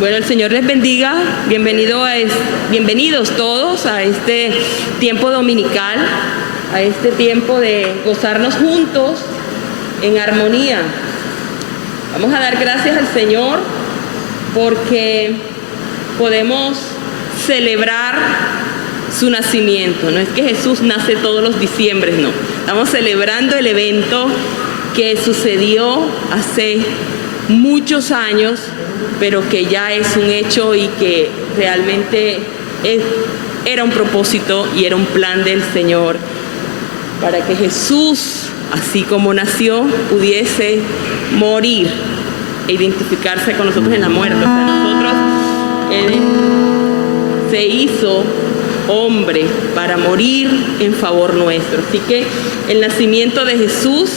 Bueno, el Señor les bendiga. Bienvenidos todos a este tiempo dominical, a este tiempo de gozarnos juntos en armonía. Vamos a dar gracias al Señor porque podemos celebrar su nacimiento. No es que Jesús nace todos los diciembres, no. Estamos celebrando el evento que sucedió hace muchos años, pero que ya es un hecho y que realmente era un propósito y era un plan del Señor para que Jesús, así como nació, pudiese morir e identificarse con nosotros en la muerte. O sea, Él se hizo hombre para morir en favor nuestro. Así que el nacimiento de Jesús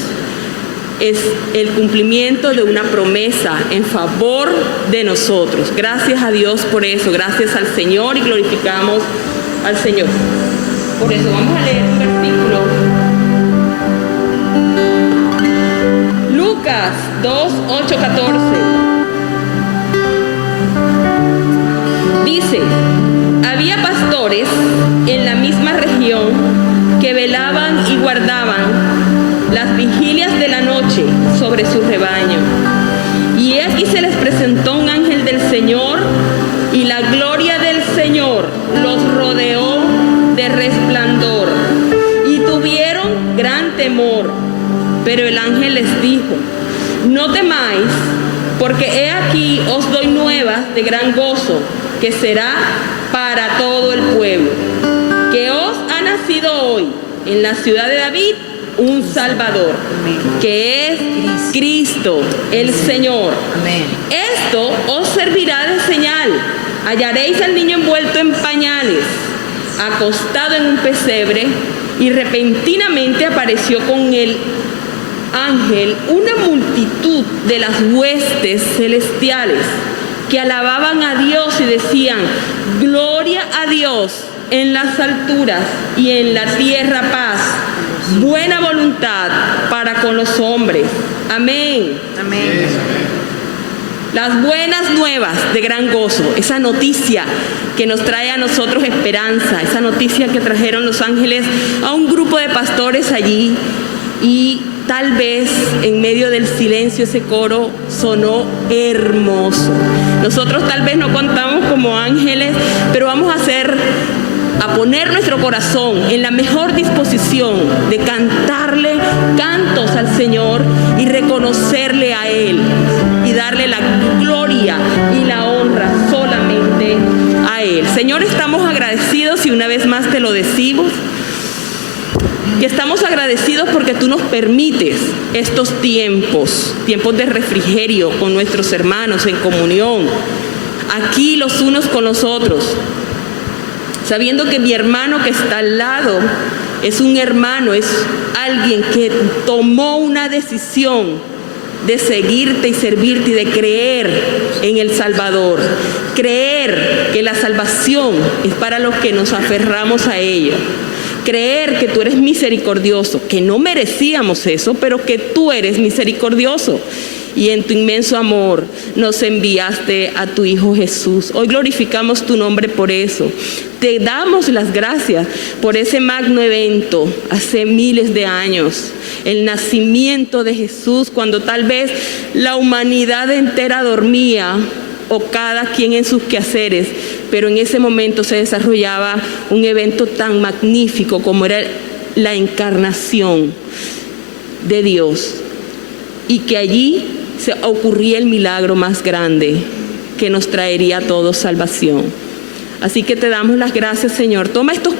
es el cumplimiento de una promesa en favor de nosotros. Gracias a Dios por eso, gracias al Señor, y glorificamos al Señor. Por eso vamos a leer un versículo. Lucas 2:8-14. Dice: había pastores en la misma región que velaban y guardaban las vigilias de la noche sobre su rebaño. Y aquí se les presentó un ángel del Señor, y la gloria del Señor los rodeó de resplandor, y tuvieron gran temor. Pero el ángel les dijo: no temáis, porque he aquí os doy nuevas de gran gozo, que será para todo el pueblo, que os ha nacido hoy en la ciudad de David un Salvador, que es Cristo el Señor. Amén. Esto os servirá de señal: hallaréis al niño envuelto en pañales, acostado en un pesebre. Y repentinamente apareció con el ángel una multitud de las huestes celestiales, que alababan a Dios y decían: gloria a Dios en las alturas, y en la tierra paz, buena voluntad para con los hombres. Amén. Amén. Las buenas nuevas de gran gozo, esa noticia que nos trae a nosotros esperanza, esa noticia que trajeron los ángeles a un grupo de pastores allí, y tal vez en medio del silencio ese coro sonó hermoso. Nosotros tal vez no contamos como ángeles, pero vamos a poner nuestro corazón en la mejor disposición de cantarle cantos al Señor y reconocerle a Él y darle la gloria y la honra solamente a Él. Señor, estamos agradecidos, y una vez más te lo decimos, que estamos agradecidos porque tú nos permites estos tiempos de refrigerio con nuestros hermanos en comunión, aquí los unos con los otros, sabiendo que mi hermano que está al lado es un hermano, es alguien que tomó una decisión de seguirte y servirte y de creer en el Salvador, creer que la salvación es para los que nos aferramos a ella, creer que tú eres misericordioso, que no merecíamos eso, pero que tú eres misericordioso. Y en tu inmenso amor nos enviaste a tu Hijo Jesús. Hoy glorificamos tu nombre por eso. Te damos las gracias por ese magno evento hace miles de años, el nacimiento de Jesús, cuando tal vez la humanidad entera dormía o cada quien en sus quehaceres, pero en ese momento se desarrollaba un evento tan magnífico como era la encarnación de Dios, y que allí se ocurría el milagro más grande que nos traería a todos salvación. Así que te damos las gracias, Señor. Toma estos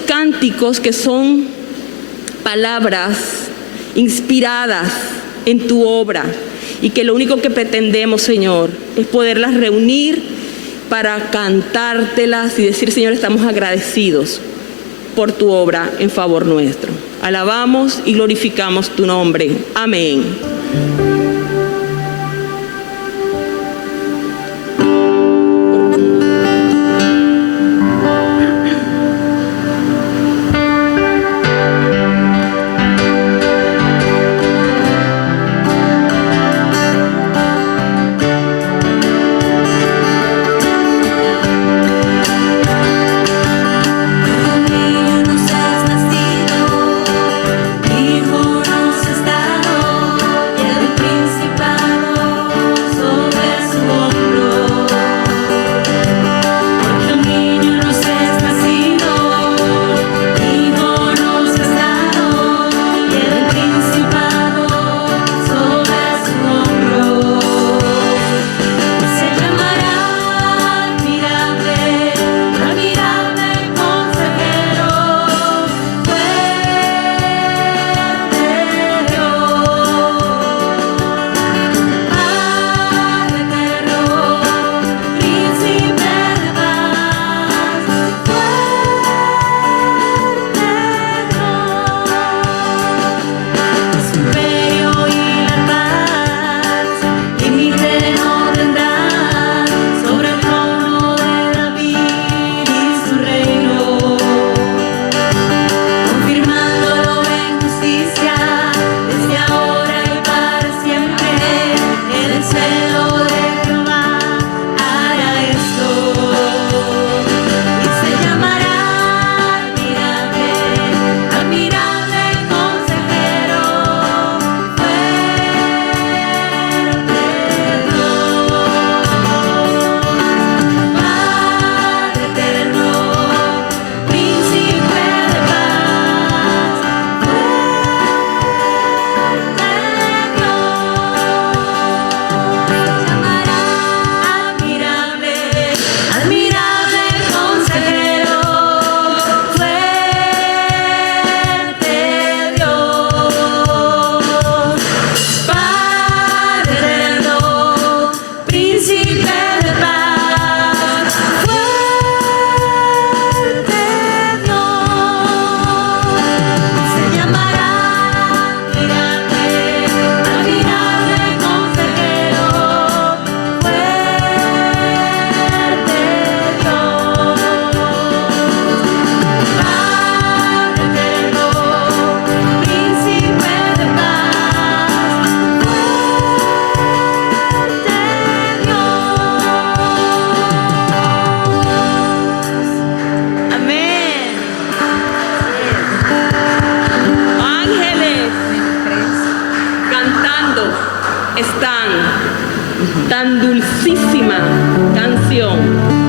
cánticos que son palabras inspiradas en tu obra, y que lo único que pretendemos, Señor, es poderlas reunir para cantártelas y decir: Señor, estamos agradecidos por tu obra en favor nuestro. Alabamos y glorificamos tu nombre. Amén. tan dulcísima canción.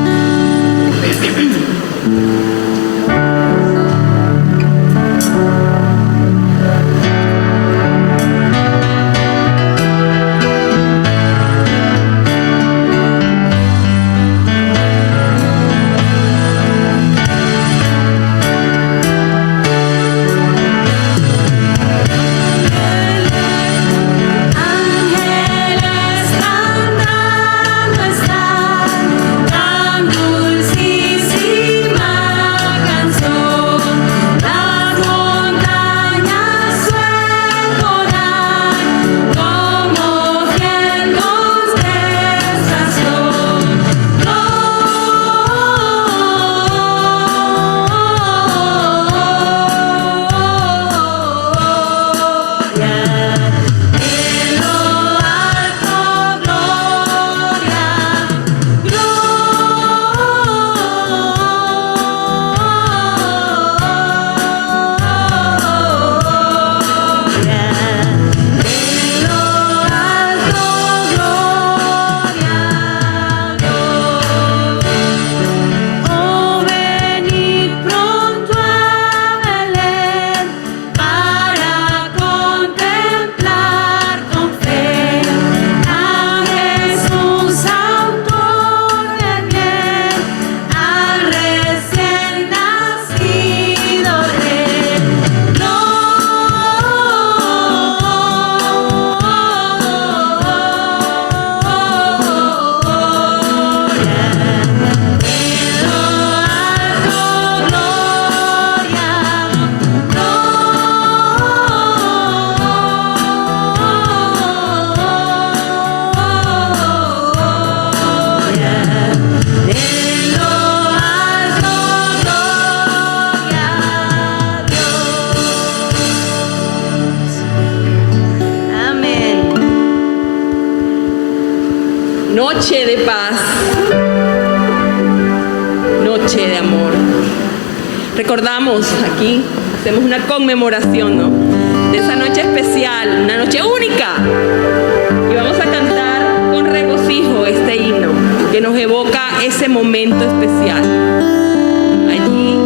Noche de paz, noche de amor. Recordamos aquí, hacemos una conmemoración, ¿no?, de esa noche especial, una noche única. Y vamos a cantar con regocijo este himno que nos evoca ese momento especial. Allí,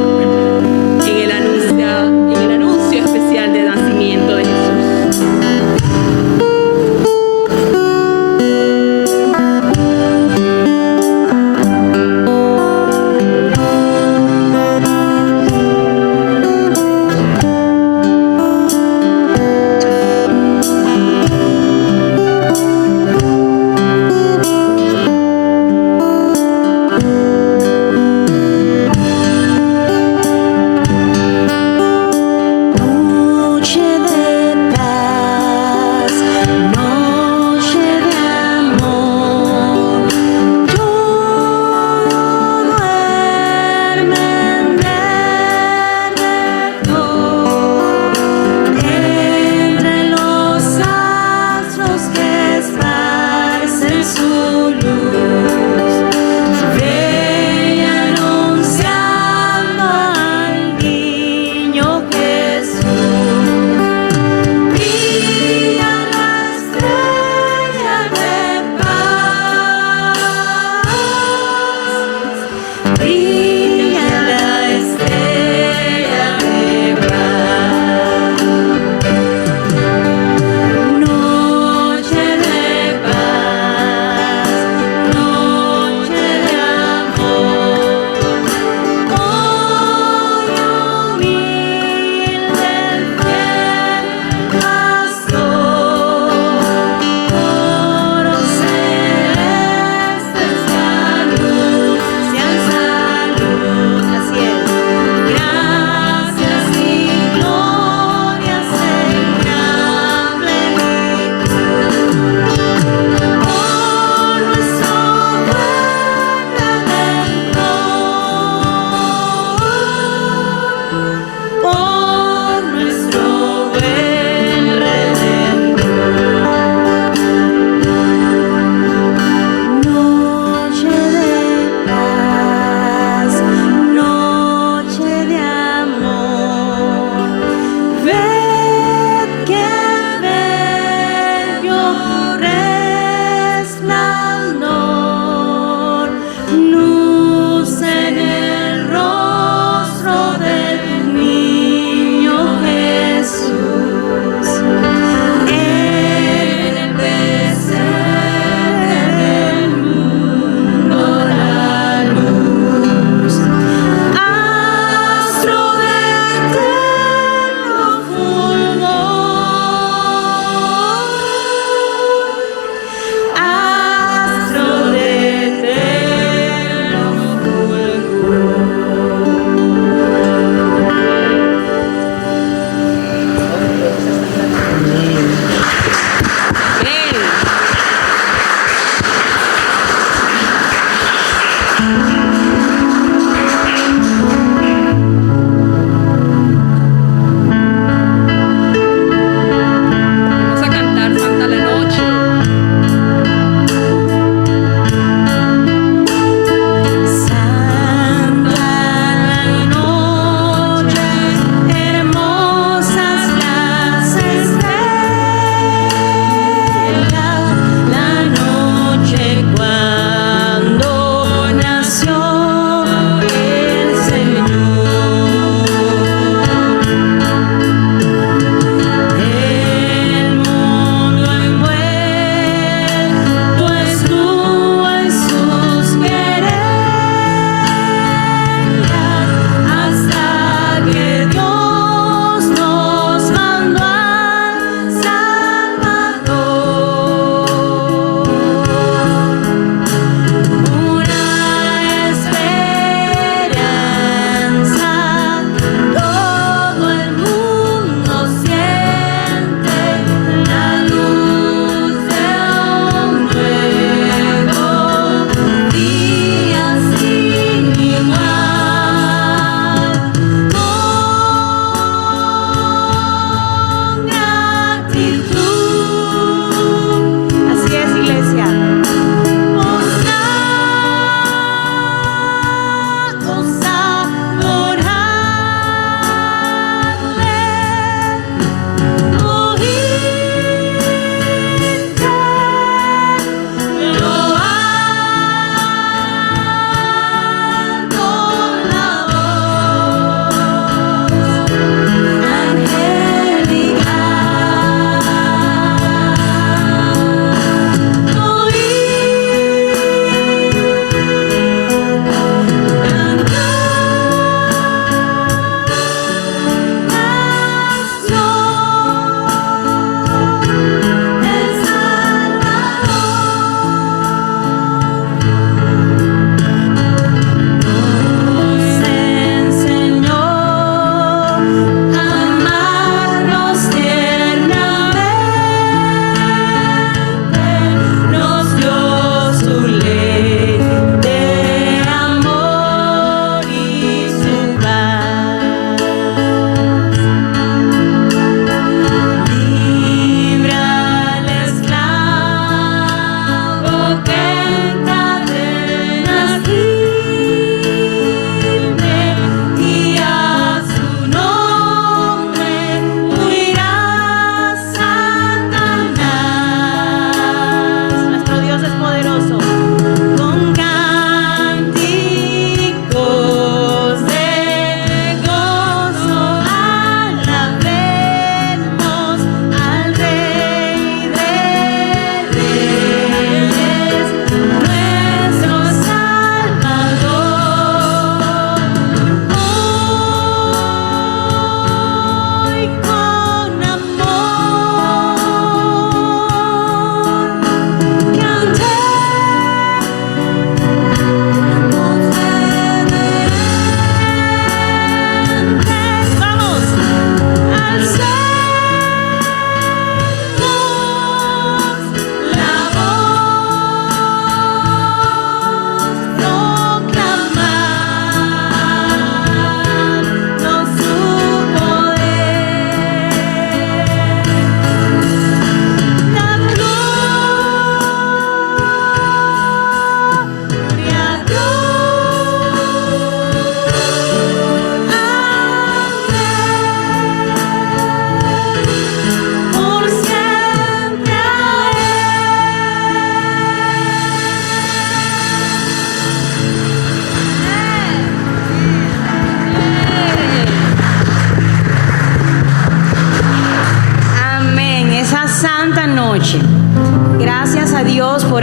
en el anuncio especial del nacimiento de Jesús.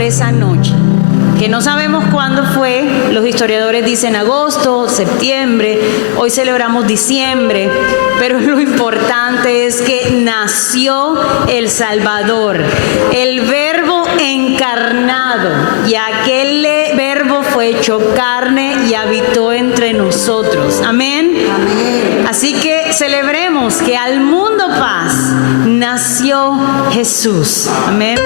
esa noche, que no sabemos cuándo fue. Los historiadores dicen agosto, septiembre, hoy celebramos diciembre, pero lo importante es que nació el Salvador, el Verbo encarnado, y aquel Verbo fue hecho carne y habitó entre nosotros. Amén. Amén. Así que celebremos que al mundo paz nació Jesús. Amén.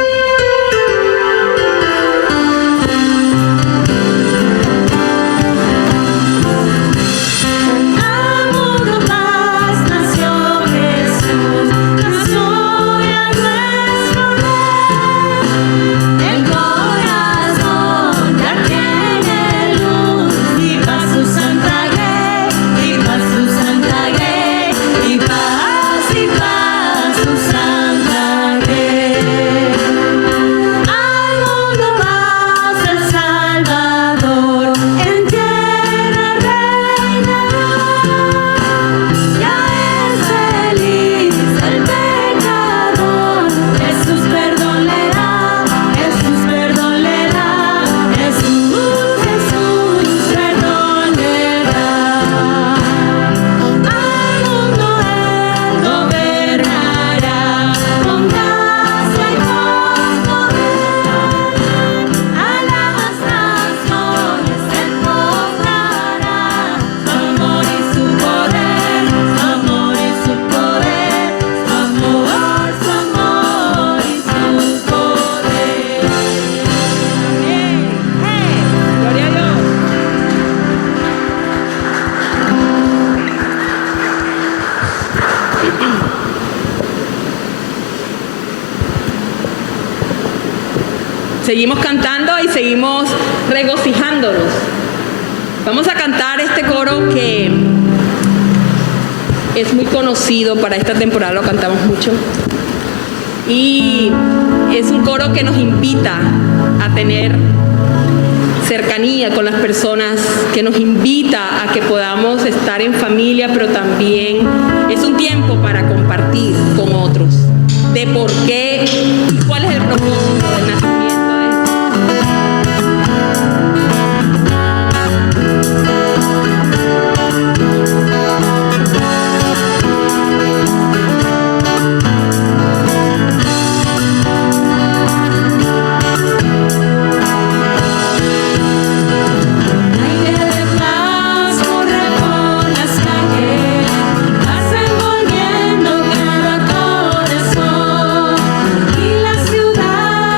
Seguimos cantando y seguimos regocijándonos. Vamos a cantar este coro que es muy conocido para esta temporada, lo cantamos mucho. Y es un coro que nos invita a tener cercanía con las personas, que nos invita a que podamos estar en familia, pero también es un tiempo para compartir con otros de por qué y cuál es el propósito del nacimiento. Vas envolviendo cada corazón y la ciudad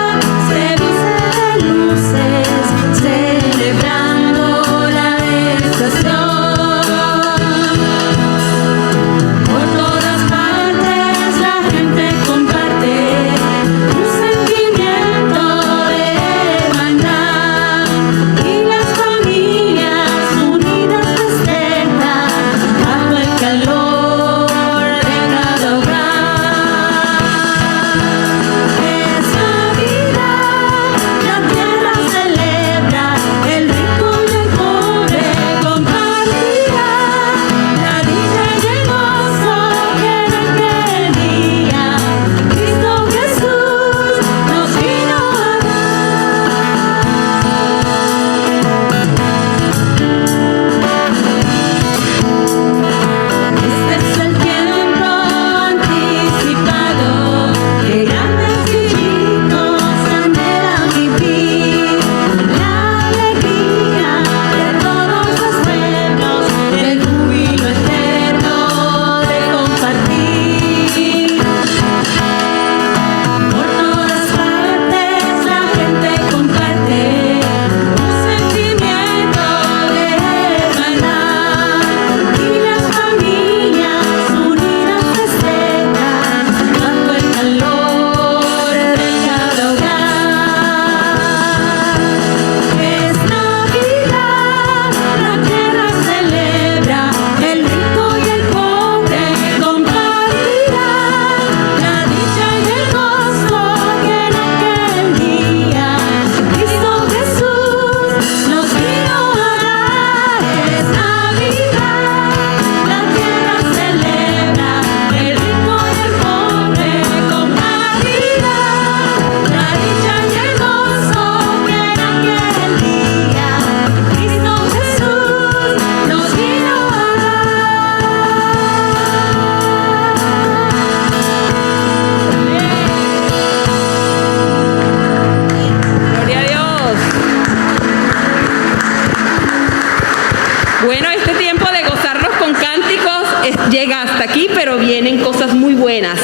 hasta aquí, pero vienen cosas muy buenas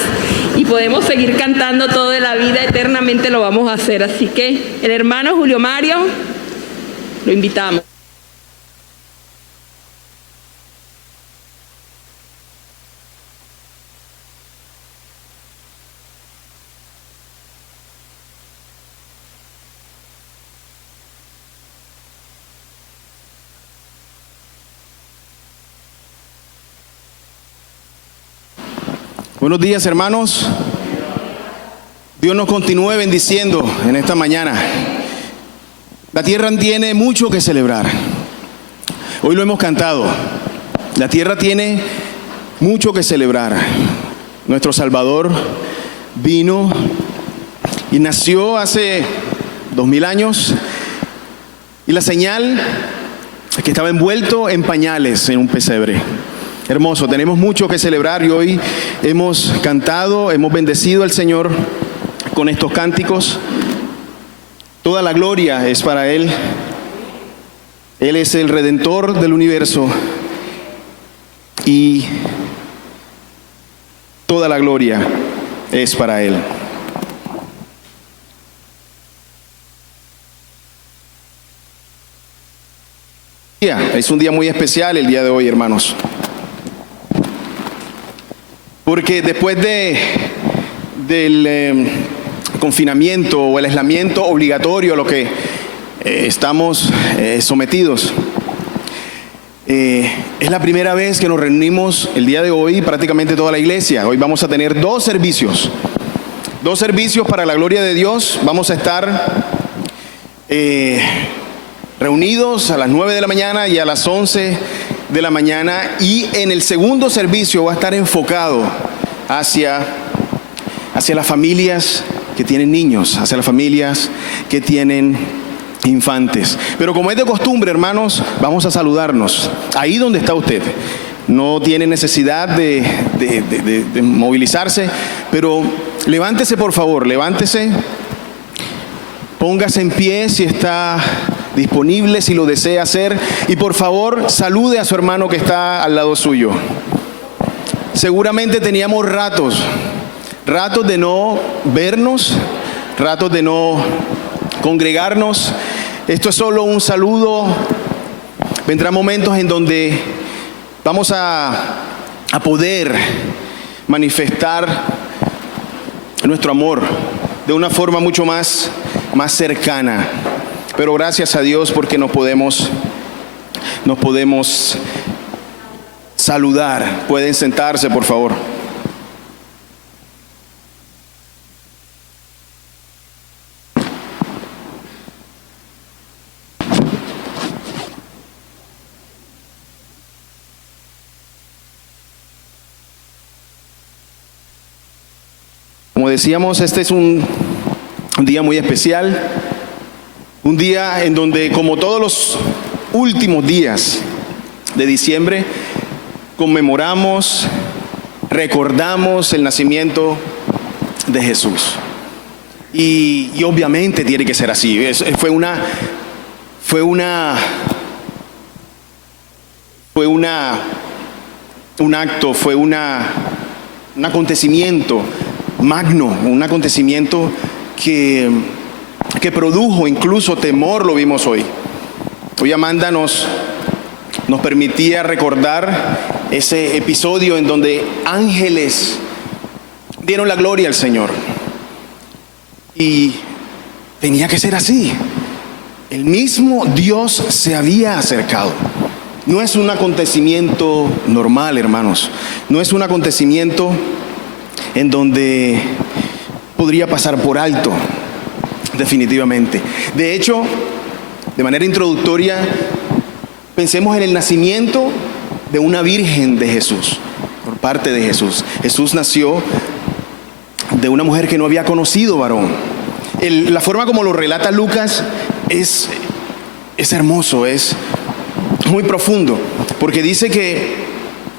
y podemos seguir cantando todo de la vida, eternamente lo vamos a hacer. Así que el hermano Julio Mario, lo invitamos. Buenos días, hermanos. Dios nos continúe bendiciendo en esta mañana. La tierra tiene mucho que celebrar. Hoy lo hemos cantado. La tierra tiene mucho que celebrar. Nuestro Salvador vino y nació hace 2000 años. Y la señal es que estaba envuelto en pañales en un pesebre. Hermoso, tenemos mucho que celebrar y hoy hemos cantado, hemos bendecido al Señor con estos cánticos. Toda la gloria es para Él. Él es el Redentor del universo y toda la gloria es para Él. Es un día muy especial el día de hoy, hermanos. Porque después del confinamiento o el aislamiento obligatorio a lo que estamos sometidos, es la primera vez que nos reunimos el día de hoy, prácticamente toda la iglesia. Hoy vamos a tener dos servicios para la gloria de Dios. Vamos a estar reunidos a las 9 de la mañana y a las 11 de la mañana, y en el segundo servicio va a estar enfocado hacia las familias que tienen niños, hacia las familias que tienen infantes. Pero como es de costumbre, hermanos, vamos a saludarnos ahí donde está usted. No tiene necesidad de movilizarse, pero levántese, por favor, levántese, póngase en pie si está disponible, si lo desea hacer, y por favor salude a su hermano que está al lado suyo. Seguramente teníamos ratos de no vernos, ratos de no congregarnos. Esto es solo un saludo. Vendrán momentos en donde vamos a poder manifestar nuestro amor de una forma mucho más cercana. Pero gracias a Dios porque nos podemos saludar. Pueden sentarse, por favor. Como decíamos, este es un día muy especial. Un día en donde, como todos los últimos días de diciembre, conmemoramos, recordamos el nacimiento de Jesús. Y obviamente tiene que ser así. Fue un acto, fue un acontecimiento magno, un acontecimiento que produjo incluso temor. Lo vimos hoy. Hoy Amanda nos permitía recordar ese episodio en donde ángeles dieron la gloria al Señor. Y tenía que ser así. El mismo Dios se había acercado. No es un acontecimiento normal, hermanos. No es un acontecimiento en donde podría pasar por alto. Definitivamente. De hecho, de manera introductoria, pensemos en el nacimiento de una virgen de Jesús, por parte de Jesús. Jesús nació de una mujer que no había conocido varón. La forma como lo relata Lucas es hermoso, es muy profundo, porque dice que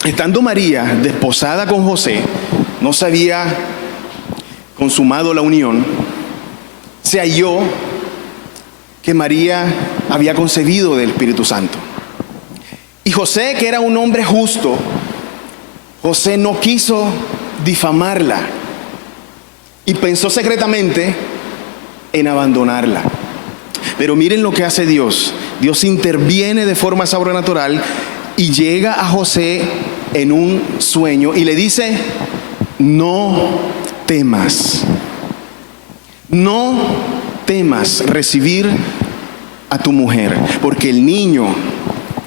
estando María desposada con José, no se había consumado la unión, se halló que María había concebido del Espíritu Santo. Y José, que era un hombre justo, José no quiso difamarla y pensó secretamente en abandonarla. Pero miren lo que hace Dios. Dios interviene de forma sobrenatural y llega a José en un sueño y le dice: no temas. No temas recibir a tu mujer, porque el niño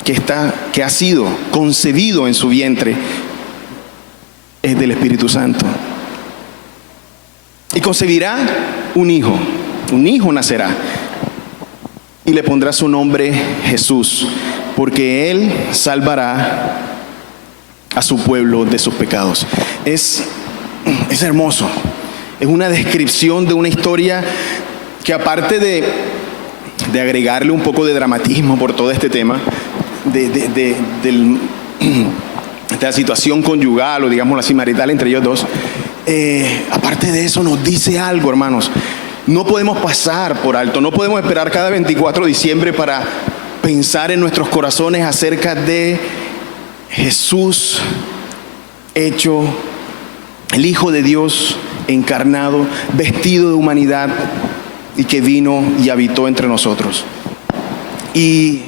que ha sido concebido en su vientre es del Espíritu Santo. Y concebirá un hijo nacerá, y le pondrá su nombre Jesús, porque él salvará a su pueblo de sus pecados. Es hermoso. Es una descripción de una historia que, aparte de agregarle un poco de dramatismo por todo este tema de la situación conyugal, o digámoslo así, marital entre ellos dos, aparte de eso nos dice algo, hermanos. No podemos pasar por alto, no podemos esperar cada 24 de diciembre para pensar en nuestros corazones acerca de Jesús hecho el Hijo de Dios encarnado, vestido de humanidad, y que vino y habitó entre nosotros. Y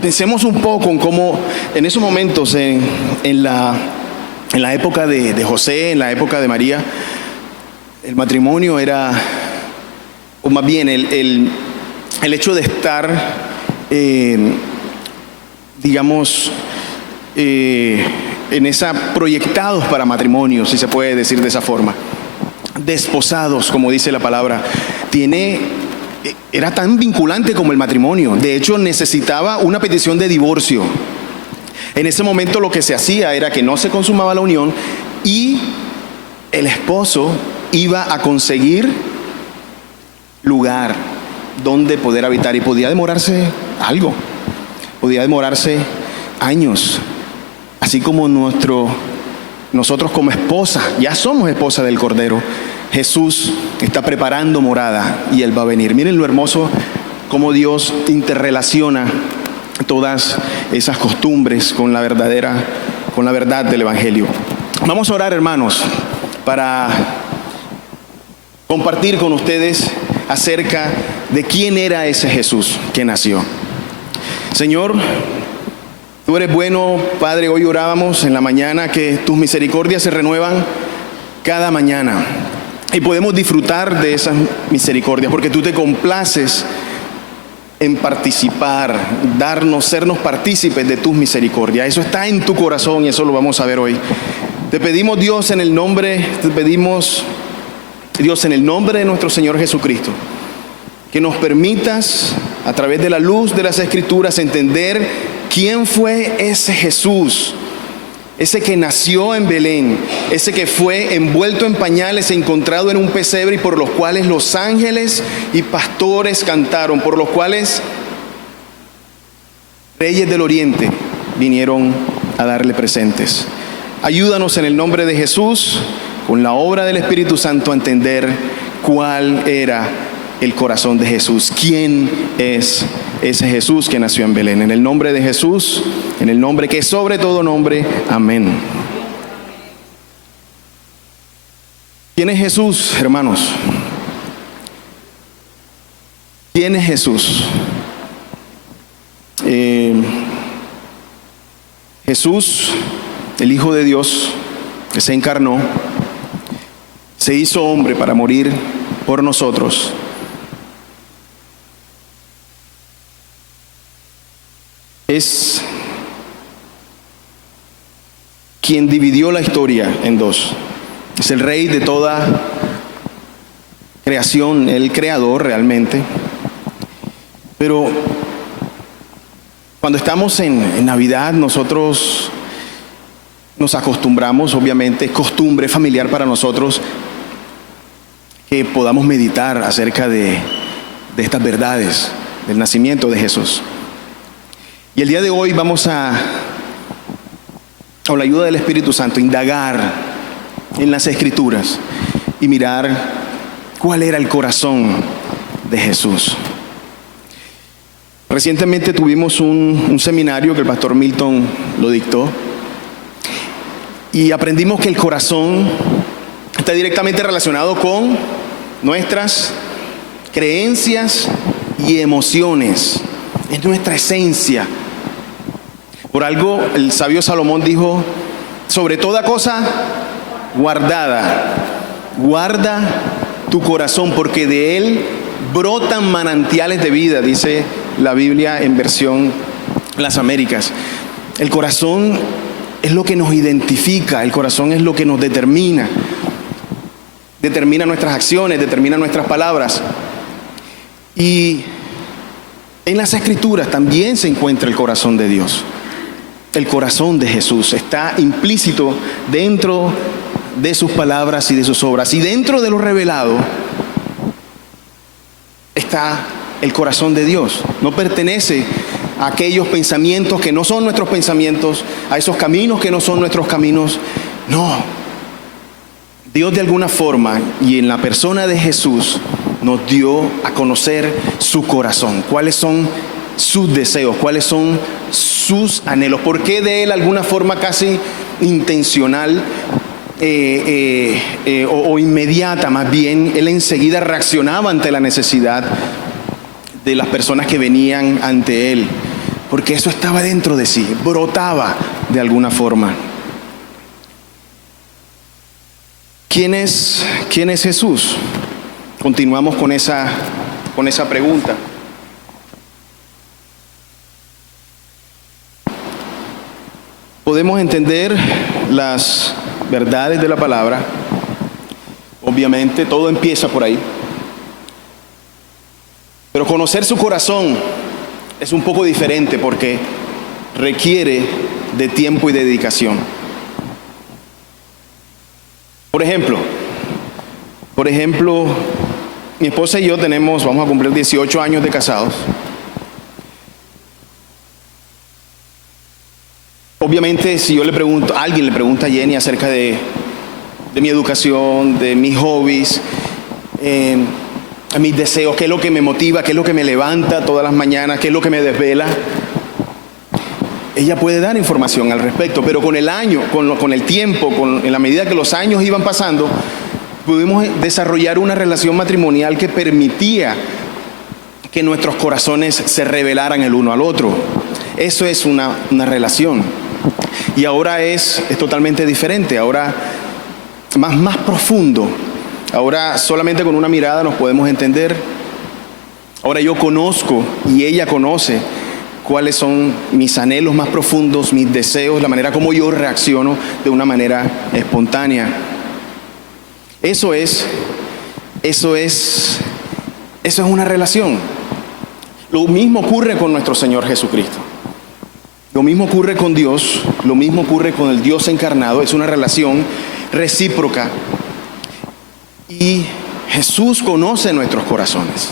pensemos un poco en cómo en esos momentos, en la época de José, en la época de María, el matrimonio era, o más bien el hecho de estar, en esa proyectados para matrimonio, si se puede decir de esa forma, desposados, como dice la palabra, era tan vinculante como el matrimonio. De hecho, necesitaba una petición de divorcio. En ese momento lo que se hacía era que no se consumaba la unión y el esposo iba a conseguir lugar donde poder habitar, y podía demorarse algo, podía demorarse años. Así como nosotros como esposa, ya somos esposa del Cordero, Jesús está preparando morada y Él va a venir. Miren lo hermoso cómo Dios interrelaciona todas esas costumbres con la verdad del Evangelio. Vamos a orar, hermanos, para compartir con ustedes acerca de quién era ese Jesús que nació. Señor, Tú eres bueno, Padre. Hoy orábamos en la mañana que tus misericordias se renuevan cada mañana. Y podemos disfrutar de esas misericordias porque tú te complaces en participar, sernos partícipes de tus misericordias. Eso está en tu corazón y eso lo vamos a ver hoy. Te pedimos, Dios, en el nombre de nuestro Señor Jesucristo, que nos permitas, a través de la luz de las Escrituras, entender quién fue ese Jesús, ese que nació en Belén, ese que fue envuelto en pañales e encontrado en un pesebre, y por los cuales los ángeles y pastores cantaron, por los cuales reyes del oriente vinieron a darle presentes. Ayúdanos en el nombre de Jesús, con la obra del Espíritu Santo, a entender cuál era el corazón de Jesús. ¿Quién es ese Jesús que nació en Belén? En el nombre de Jesús, en el nombre que es sobre todo nombre. Amén. ¿Quién es Jesús, hermanos? ¿Quién es Jesús? Jesús, el Hijo de Dios, que se encarnó, se hizo hombre para morir por nosotros. Es quien dividió la historia en dos. Es el rey de toda creación, el creador realmente. Pero cuando estamos en Navidad, nosotros nos acostumbramos, obviamente, es costumbre familiar para nosotros que podamos meditar acerca de estas verdades del nacimiento de Jesús. Y el día de hoy vamos con la ayuda del Espíritu Santo, indagar en las Escrituras y mirar cuál era el corazón de Jesús. Recientemente tuvimos un seminario que el pastor Milton lo dictó, Y aprendimos que el corazón está directamente relacionado con nuestras creencias y emociones. Es nuestra esencia. Por algo el sabio Salomón dijo: sobre toda cosa guardada, guarda tu corazón, porque de él brotan manantiales de vida, dice la Biblia en versión Las Américas. El corazón es lo que nos identifica, el corazón es lo que nos determina nuestras acciones, determina nuestras palabras. Y en las Escrituras también se encuentra el corazón de Dios. El corazón de Jesús está implícito dentro de sus palabras y de sus obras. Y dentro de lo revelado está el corazón de Dios. No pertenece a aquellos pensamientos que no son nuestros pensamientos, a esos caminos que no son nuestros caminos. No. Dios de alguna forma, y en la persona de Jesús, nos dio a conocer su corazón. ¿Cuáles son sus deseos? ¿Cuáles son sus anhelos? ¿Por qué de él alguna forma casi intencional o inmediata más bien, él enseguida reaccionaba ante la necesidad de las personas que venían ante él? Porque eso estaba dentro de sí, brotaba de alguna forma. ¿Quién es Jesús? Continuamos con esa pregunta. Podemos entender las verdades de la palabra. Obviamente, todo empieza por ahí. Pero conocer su corazón es un poco diferente porque requiere de tiempo y de dedicación. Por ejemplo, mi esposa y yo vamos a cumplir 18 años de casados. Obviamente, si alguien le pregunta a Jenny acerca de mi educación, de mis hobbies, mis deseos, qué es lo que me motiva, qué es lo que me levanta todas las mañanas, qué es lo que me desvela, ella puede dar información al respecto. Pero con el tiempo, en la medida que los años iban pasando, pudimos desarrollar una relación matrimonial que permitía que nuestros corazones se revelaran el uno al otro. Eso es una relación. Y ahora es totalmente diferente, ahora más profundo. Ahora solamente con una mirada nos podemos entender. Ahora yo conozco y ella conoce cuáles son mis anhelos más profundos, mis deseos, la manera como yo reacciono de una manera espontánea. Eso es una relación. Lo mismo ocurre con nuestro Señor Jesucristo. Lo mismo ocurre con Dios, lo mismo ocurre con el Dios encarnado. Es una relación recíproca. Y Jesús conoce nuestros corazones.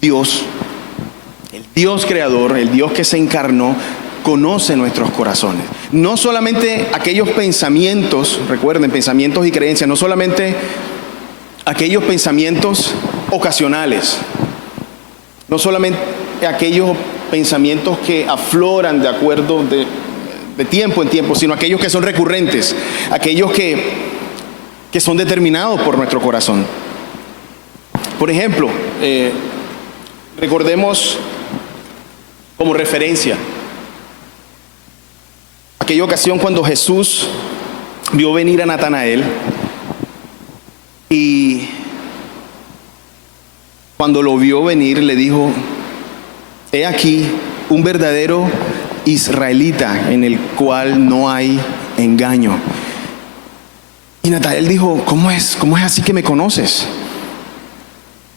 Dios, el Dios creador, el Dios que se encarnó, conoce nuestros corazones. No solamente aquellos pensamientos, recuerden, pensamientos y creencias, no solamente aquellos pensamientos ocasionales, no solamente aquellos pensamientos que afloran de acuerdo de tiempo en tiempo, sino aquellos que son recurrentes, aquellos que son determinados por nuestro corazón. Por ejemplo, recordemos como referencia aquella ocasión cuando Jesús vio venir a Natanael, y cuando lo vio venir le dijo: he aquí un verdadero israelita en el cual no hay engaño. Y Natanael dijo: ¿cómo es así que me conoces?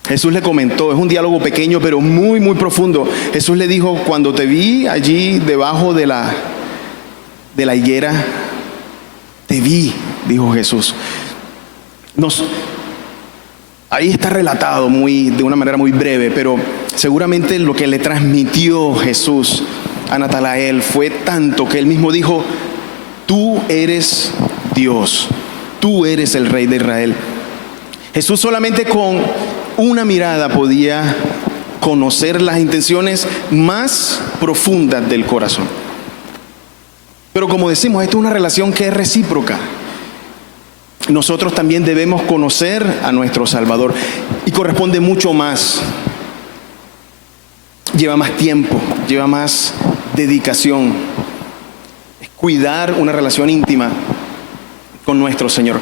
Jesús le comentó, es un diálogo pequeño pero muy muy profundo. Jesús le dijo: cuando te vi allí debajo de la higuera, te vi, dijo Jesús. Ahí está relatado de una manera muy breve, pero seguramente lo que le transmitió Jesús a Natanael fue tanto que él mismo dijo: tú eres Dios, tú eres el Rey de Israel. Jesús solamente con una mirada podía conocer las intenciones más profundas del corazón. Pero como decimos, esto es una relación que es recíproca. Nosotros también debemos conocer a nuestro Salvador y corresponde mucho más. Lleva más tiempo, lleva más dedicación. Es cuidar una relación íntima con nuestro Señor.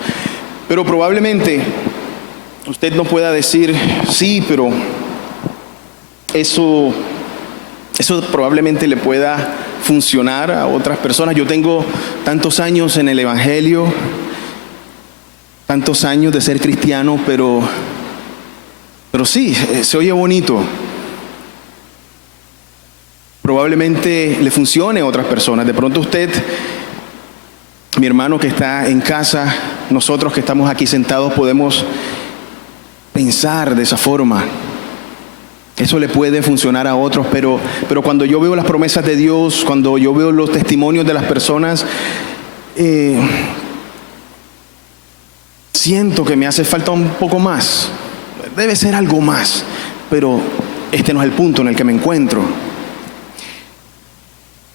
Pero probablemente usted no pueda decir, sí, pero eso probablemente le pueda funcionar a otras personas. Yo tengo tantos años en el Evangelio, tantos años de ser cristiano, pero sí, se oye bonito. Probablemente le funcione a otras personas. De pronto usted, mi hermano que está en casa, nosotros que estamos aquí sentados, podemos pensar de esa forma. Eso le puede funcionar a otros, pero cuando yo veo las promesas de Dios, cuando yo veo los testimonios de las personas, siento que me hace falta un poco más. Debe ser algo más, pero este no es el punto en el que me encuentro.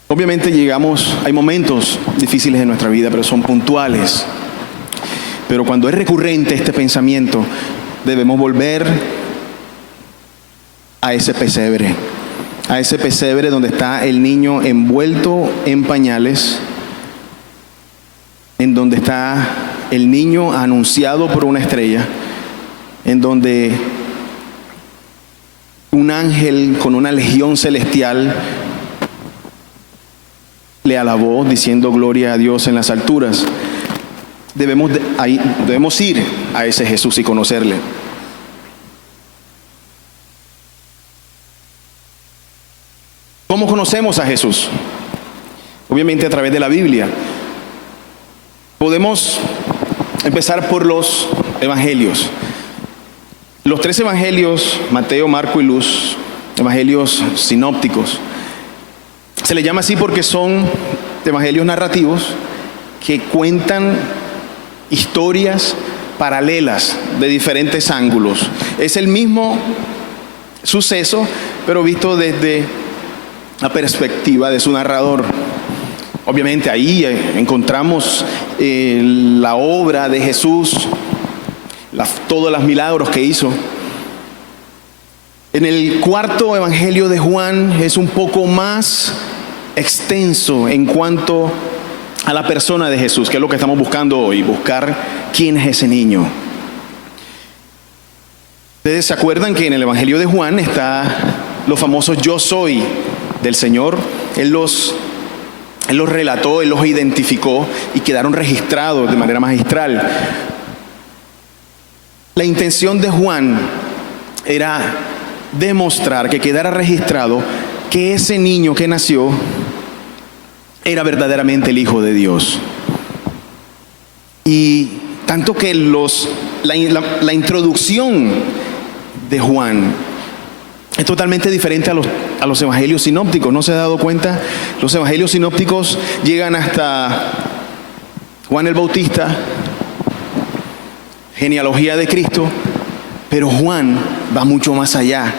Obviamente hay momentos difíciles en nuestra vida, pero son puntuales. Pero cuando es recurrente este pensamiento, debemos volver a ese pesebre donde está el niño envuelto en pañales, en donde está el niño anunciado por una estrella, en donde un ángel con una legión celestial le alabó diciendo gloria a Dios en las alturas. Debemos ir a ese Jesús y conocerle. ¿Cómo conocemos a Jesús? Obviamente a través de la Biblia. Podemos empezar por los evangelios. Los 3 evangelios, Mateo, Marco y Luz, evangelios sinópticos. Se les llama así porque son evangelios narrativos que cuentan historias paralelas de diferentes ángulos. Es el mismo suceso, pero visto desde la perspectiva de su narrador. Obviamente ahí encontramos la obra de Jesús, todos los milagros que hizo. En el 4 evangelio de Juan es un poco más extenso en cuanto a la persona de Jesús, que es lo que estamos buscando hoy, buscar quién es ese niño. Ustedes se acuerdan que en el evangelio de Juan está los famosos yo soy del Señor. Él los relató, Él los identificó y quedaron registrados de manera magistral. La intención de Juan era demostrar, que quedara registrado que ese niño que nació era verdaderamente el Hijo de Dios. Y tanto que la introducción de Juan es totalmente diferente a los evangelios sinópticos. ¿No se ha dado cuenta? Los evangelios sinópticos llegan hasta Juan el Bautista, genealogía de Cristo, pero Juan va mucho más allá,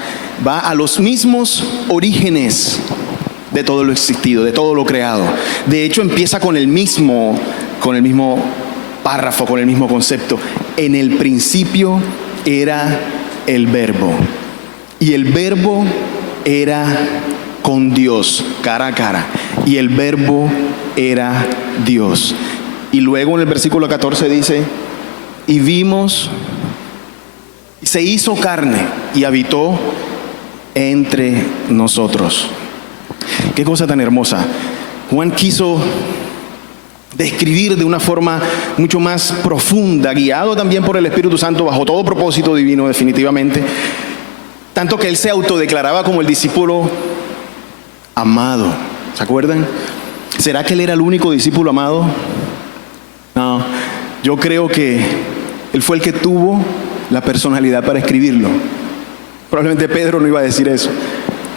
va a los mismos orígenes de todo lo existido, de todo lo creado. De hecho, empieza con el mismo párrafo, con el mismo concepto. En el principio era el Verbo, y el Verbo era con Dios, cara a cara, y el Verbo era Dios. Y luego en el versículo 14 dice, y vimos, se hizo carne y habitó entre nosotros. Qué cosa tan hermosa. Juan quiso describir de una forma mucho más profunda, guiado también por el Espíritu Santo, bajo todo propósito divino definitivamente, tanto que él se autodeclaraba como el discípulo amado. ¿Se acuerdan? ¿Será que él era el único discípulo amado? No, yo creo que él fue el que tuvo la personalidad para escribirlo. Probablemente Pedro no iba a decir eso,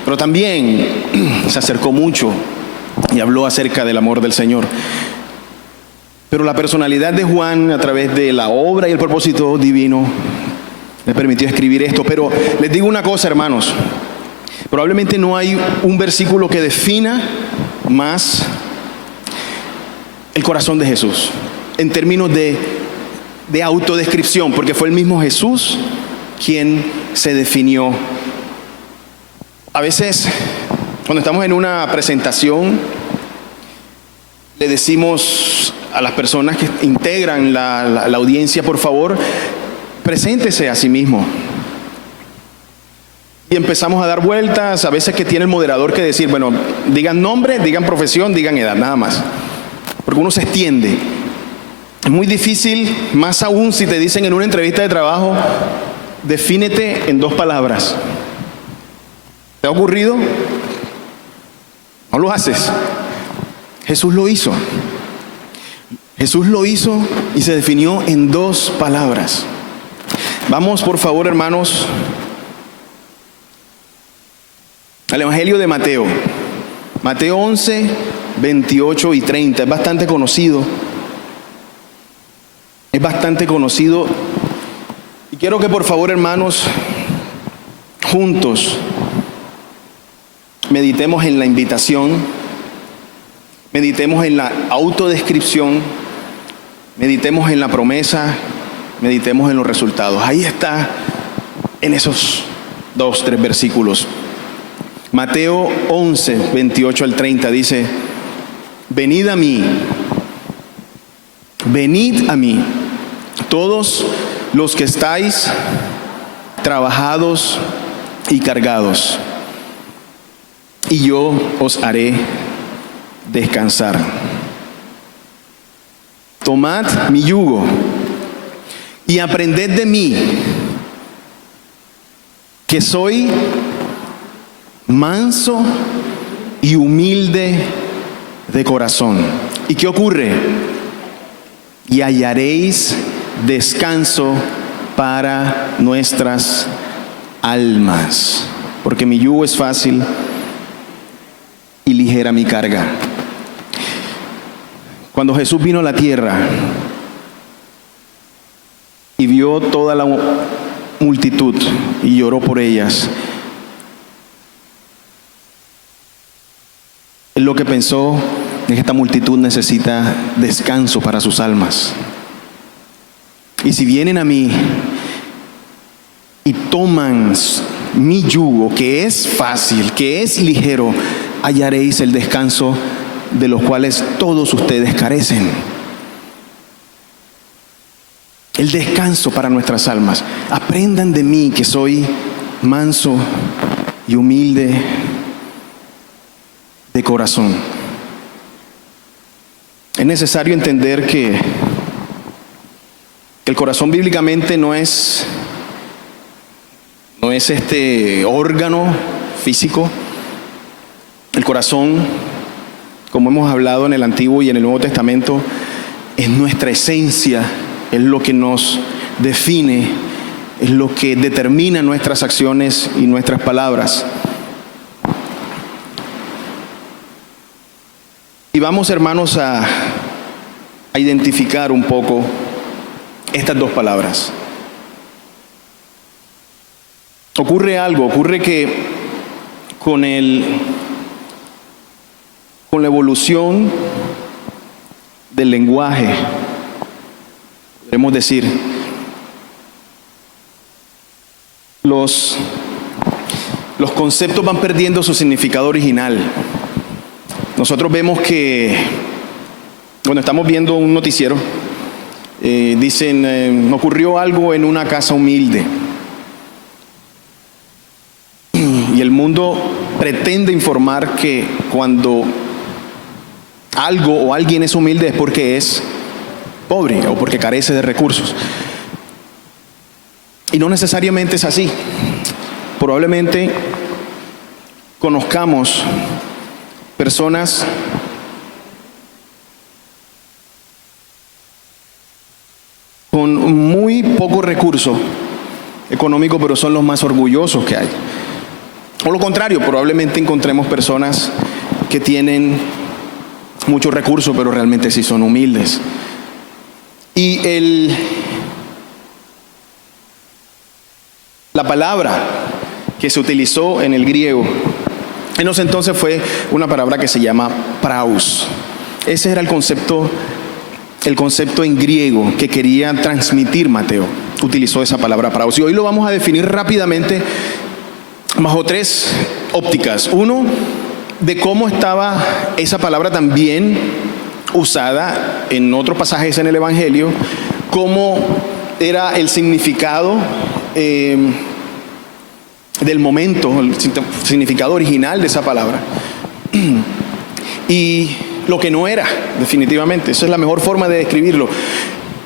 pero también se acercó mucho y habló acerca del amor del Señor. Pero la personalidad de Juan, a través de la obra y el propósito divino, le permitió escribir esto. Pero les digo una cosa, hermanos, probablemente no hay un versículo que defina más el corazón de Jesús, en términos de autodescripción, porque fue el mismo Jesús quien se definió. A veces, cuando estamos en una presentación, le decimos a las personas que integran la audiencia, por favor, preséntese a sí mismo. Y empezamos a dar vueltas, a veces que tiene el moderador que decir, bueno, digan nombre, digan profesión, digan edad, nada más. Porque uno se extiende. Es muy difícil, más aún si te dicen en una entrevista de trabajo, defínete en 2 palabras. ¿Te ha ocurrido? No lo haces. Jesús lo hizo. Jesús lo hizo y se definió en 2 palabras. Vamos, por favor, hermanos, al Evangelio de Mateo. Mateo 11, 28 y 30. Es bastante conocido. Es bastante conocido. Y quiero que, por favor, hermanos, juntos meditemos en la invitación, meditemos en la autodescripción, meditemos en la promesa, meditemos en los resultados. Ahí está, en esos 2, 3 versículos. Mateo 11, 28 al 30 dice: venid a mí, todos los que estáis trabajados y cargados, y yo os haré descansar. Tomad mi yugo y aprended de mí, que soy manso y humilde de corazón. ¿Y qué ocurre? Y hallaréis descanso para nuestras almas, porque mi yugo es fácil y ligera mi carga. Cuando Jesús vino a la tierra y vio toda la multitud y lloró por ellas, él lo que pensó es que esta multitud necesita descanso para sus almas. Y si vienen a mí y toman mi yugo, que es fácil, que es ligero, hallaréis el descanso de los cuales todos ustedes carecen. El descanso para nuestras almas. Aprendan de mí, que soy manso y humilde de corazón. Es necesario entender que el corazón bíblicamente no es este órgano físico. El corazón, como hemos hablado en el Antiguo y en el Nuevo Testamento, es nuestra esencia, es lo que nos define, es lo que determina nuestras acciones y nuestras palabras. Y vamos, hermanos, a identificar un poco estas 2 palabras. Ocurre algo, ocurre que con la evolución del lenguaje, podemos decir, los conceptos van perdiendo su significado original. Nosotros vemos que cuando estamos viendo un noticiero, dicen, ocurrió algo en una casa humilde. Y el mundo pretende informar que cuando algo o alguien es humilde es porque es pobre o porque carece de recursos. Y no necesariamente es así. Probablemente conozcamos personas con muy poco recurso económico, pero son los más orgullosos que hay. O lo contrario, probablemente encontremos personas que tienen muchos recursos, pero realmente sí son humildes. Y la palabra que se utilizó en el griego en ese entonces fue una palabra que se llama praus. Ese era el concepto en griego que quería transmitir Mateo. Utilizó esa palabra praus. Y hoy lo vamos a definir rápidamente bajo 3 ópticas. Uno, de cómo estaba esa palabra también usada en otros pasajes en el Evangelio, cómo era el significado del momento, el significado original de esa palabra, y lo que no era, definitivamente. Esa es la mejor forma de describirlo.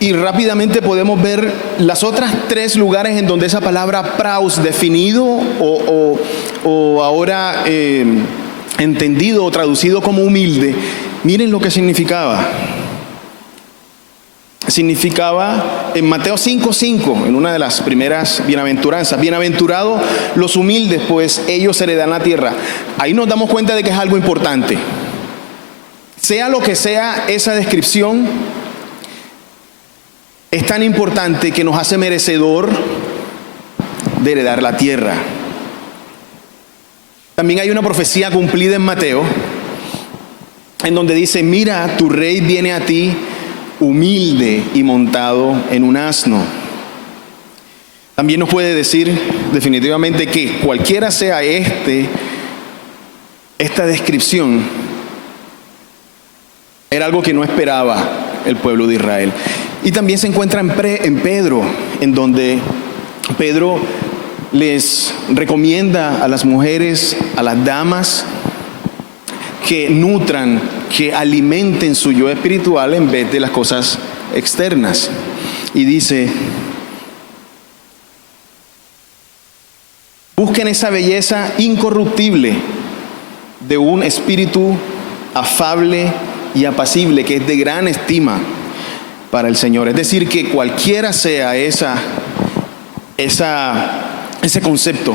Y rápidamente podemos ver las otras 3 lugares en donde esa palabra praus, definido o ahora entendido o traducido como humilde, miren lo que significaba. Significaba en Mateo 5:5, en una de las primeras bienaventuranzas: bienaventurados los humildes, pues ellos heredarán la tierra. Ahí nos damos cuenta de que es algo importante. Sea lo que sea esa descripción, es tan importante que nos hace merecedor de heredar la tierra. También hay una profecía cumplida en Mateo, en donde dice: mira, tu rey viene a ti humilde y montado en un asno. También nos puede decir definitivamente que cualquiera sea esta descripción, era algo que no esperaba el pueblo de Israel. Y también se encuentra en Pedro, en donde Pedro les recomienda a las mujeres, a las damas, que nutran, que alimenten su yo espiritual en vez de las cosas externas. Y dice: busquen esa belleza incorruptible de un espíritu afable y apacible, que es de gran estima para el Señor. Es decir, que cualquiera sea ese concepto,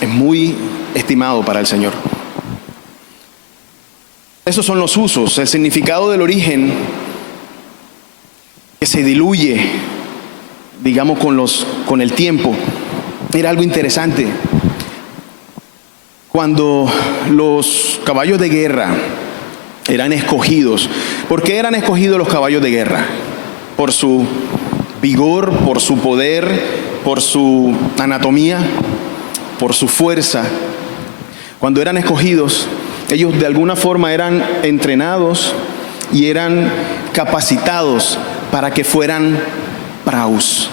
es muy estimado para el Señor. Esos son los usos, el significado del origen, que se diluye, digamos, con el tiempo. Era algo interesante. Cuando los caballos de guerra eran escogidos, ¿por qué eran escogidos los caballos de guerra? Por su vigor, por su poder, por su anatomía, por su fuerza. Cuando eran escogidos, ellos de alguna forma eran entrenados y eran capacitados para que fueran praus,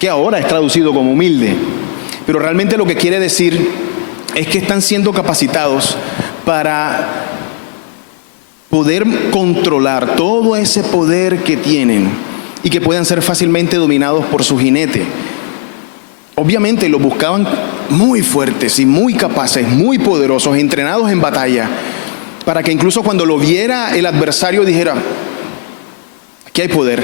que ahora es traducido como humilde, pero realmente lo que quiere decir es que están siendo capacitados para poder controlar todo ese poder que tienen y que puedan ser fácilmente dominados por su jinete. Obviamente los buscaban muy fuertes y muy capaces, muy poderosos, entrenados en batalla, para que incluso cuando lo viera el adversario dijera: aquí hay poder.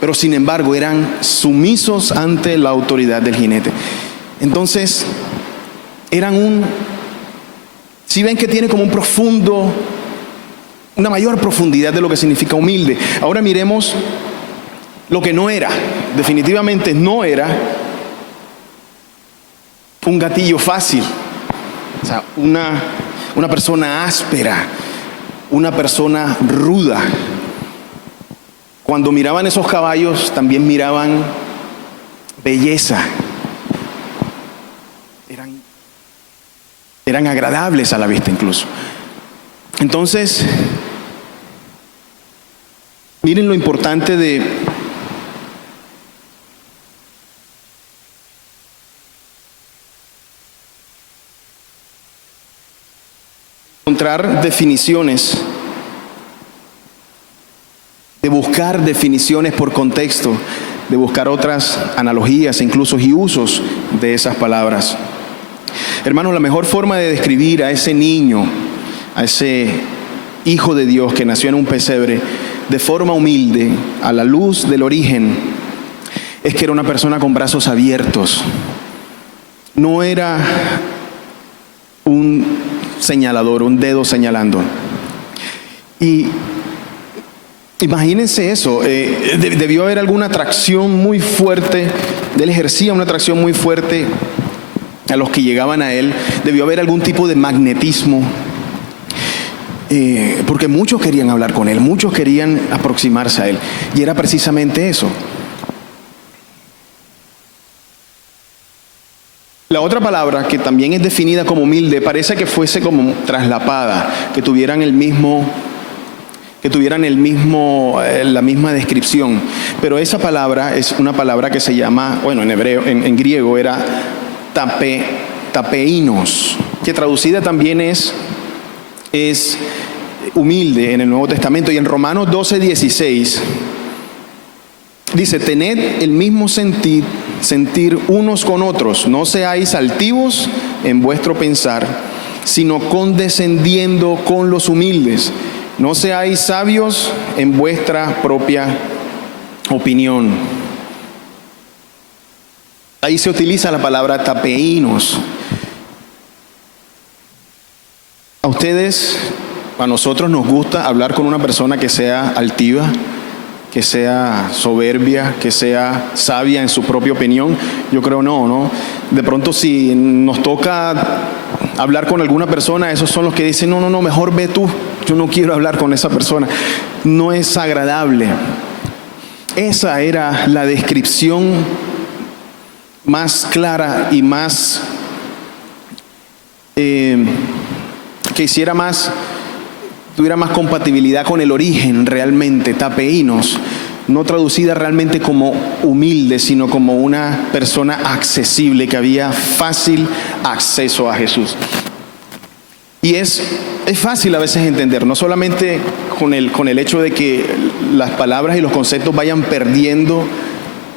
Pero sin embargo eran sumisos ante la autoridad del jinete. Entonces si ven que tiene como una mayor profundidad de lo que significa humilde. Ahora miremos lo que no era. Definitivamente no era un gatillo fácil, o sea, una persona áspera, una persona ruda. Cuando miraban esos caballos, también miraban belleza. Eran agradables a la vista incluso. Entonces, miren lo importante de encontrar definiciones, de buscar definiciones por contexto, de buscar otras analogías, incluso y usos de esas palabras. Hermanos, la mejor forma de describir a ese niño, a ese hijo de Dios que nació en un pesebre, de forma humilde, a la luz del origen, es que era una persona con brazos abiertos. No era un señalador, un dedo señalando. Y imagínense eso, debió haber alguna atracción muy fuerte, él ejercía una atracción muy fuerte a los que llegaban a él, debió haber algún tipo de magnetismo. porque muchos querían hablar con él, muchos querían aproximarse a él, y era precisamente eso. La otra palabra, que también es definida como humilde, parece que fuese como traslapada, que tuvieran la misma descripción. Pero esa palabra es una palabra que se llama, bueno, en hebreo, en griego era tapeinos, que traducida también es humilde en el Nuevo Testamento. Y en Romanos 12:16 dice: tened el mismo sentir unos con otros, no seáis altivos en vuestro pensar, sino condescendiendo con los humildes. No seáis sabios en vuestra propia opinión. Ahí se utiliza la palabra tapeinos. A nosotros nos gusta hablar con una persona que sea altiva, que sea soberbia, que sea sabia en su propia opinión. Yo creo no. De pronto, si nos toca hablar con alguna persona, esos son los que dicen, no, mejor ve tú, yo no quiero hablar con esa persona. No es agradable. Esa era la descripción más clara y más que tuviera más compatibilidad con el origen realmente, tapeinos, no traducida realmente como humilde, sino como una persona accesible, que había fácil acceso a Jesús. Y es fácil a veces entender, no solamente con el hecho de que las palabras y los conceptos vayan perdiendo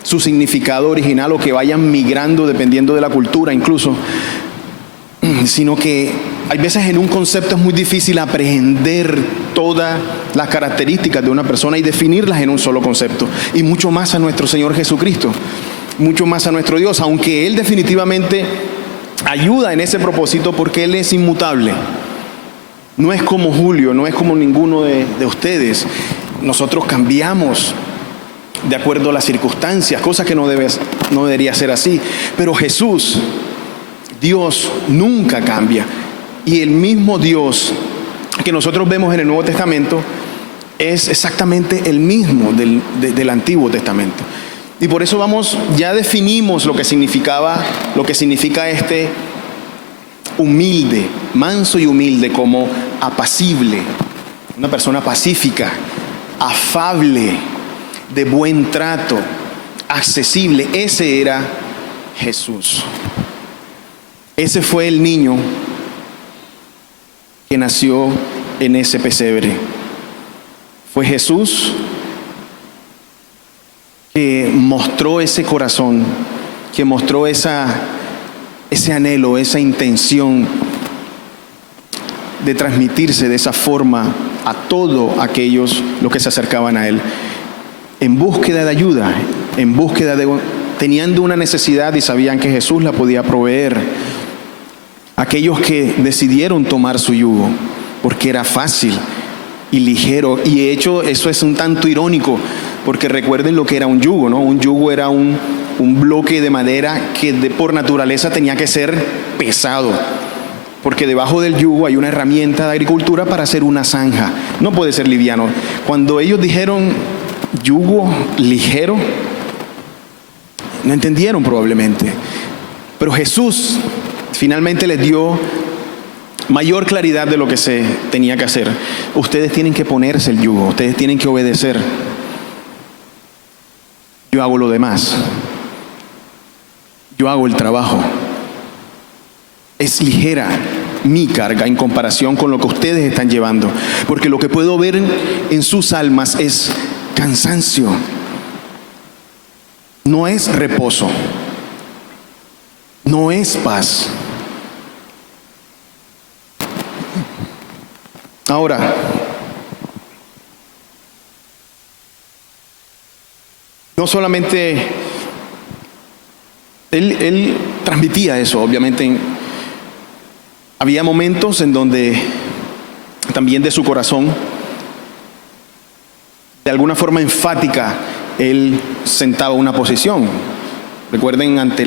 su significado original o que vayan migrando dependiendo de la cultura incluso, sino que hay veces en un concepto es muy difícil aprehender todas las características de una persona y definirlas en un solo concepto, y mucho más a nuestro Señor Jesucristo, mucho más a nuestro Dios, aunque Él definitivamente ayuda en ese propósito porque Él es inmutable. No es como Julio, no es como ninguno de ustedes. Nosotros cambiamos de acuerdo a las circunstancias, cosa que no debería ser así, pero Jesús, Dios, nunca cambia. Y el mismo Dios que nosotros vemos en el Nuevo Testamento es exactamente el mismo del Antiguo Testamento. Y por eso ya definimos lo que significa este humilde, manso y humilde, como apacible, una persona pacífica, afable, de buen trato, accesible. Ese era Jesús. Ese fue el niño que nació en ese pesebre. Fue Jesús que mostró ese corazón, que mostró ese anhelo, esa intención de transmitirse de esa forma a todos aquellos los que se acercaban a Él, en búsqueda de ayuda, teniendo una necesidad y sabían que Jesús la podía proveer. Aquellos que decidieron tomar su yugo, porque era fácil y ligero. Y de hecho eso es un tanto irónico, porque recuerden lo que era un yugo, ¿no? Un yugo era un bloque de madera que por naturaleza tenía que ser pesado, porque debajo del yugo hay una herramienta de agricultura para hacer una zanja. No puede ser liviano. Cuando ellos dijeron yugo ligero, no entendieron probablemente. Pero Jesús finalmente les dio mayor claridad de lo que se tenía que hacer. Ustedes tienen que ponerse el yugo, ustedes tienen que obedecer. Yo hago lo demás. Yo hago el trabajo. Es ligera mi carga en comparación con lo que ustedes están llevando, porque lo que puedo ver en sus almas es cansancio. No es reposo. No es paz. Ahora, no solamente él transmitía eso, obviamente había momentos en donde también de su corazón, de alguna forma enfática, él sentaba una posición. Recuerden ante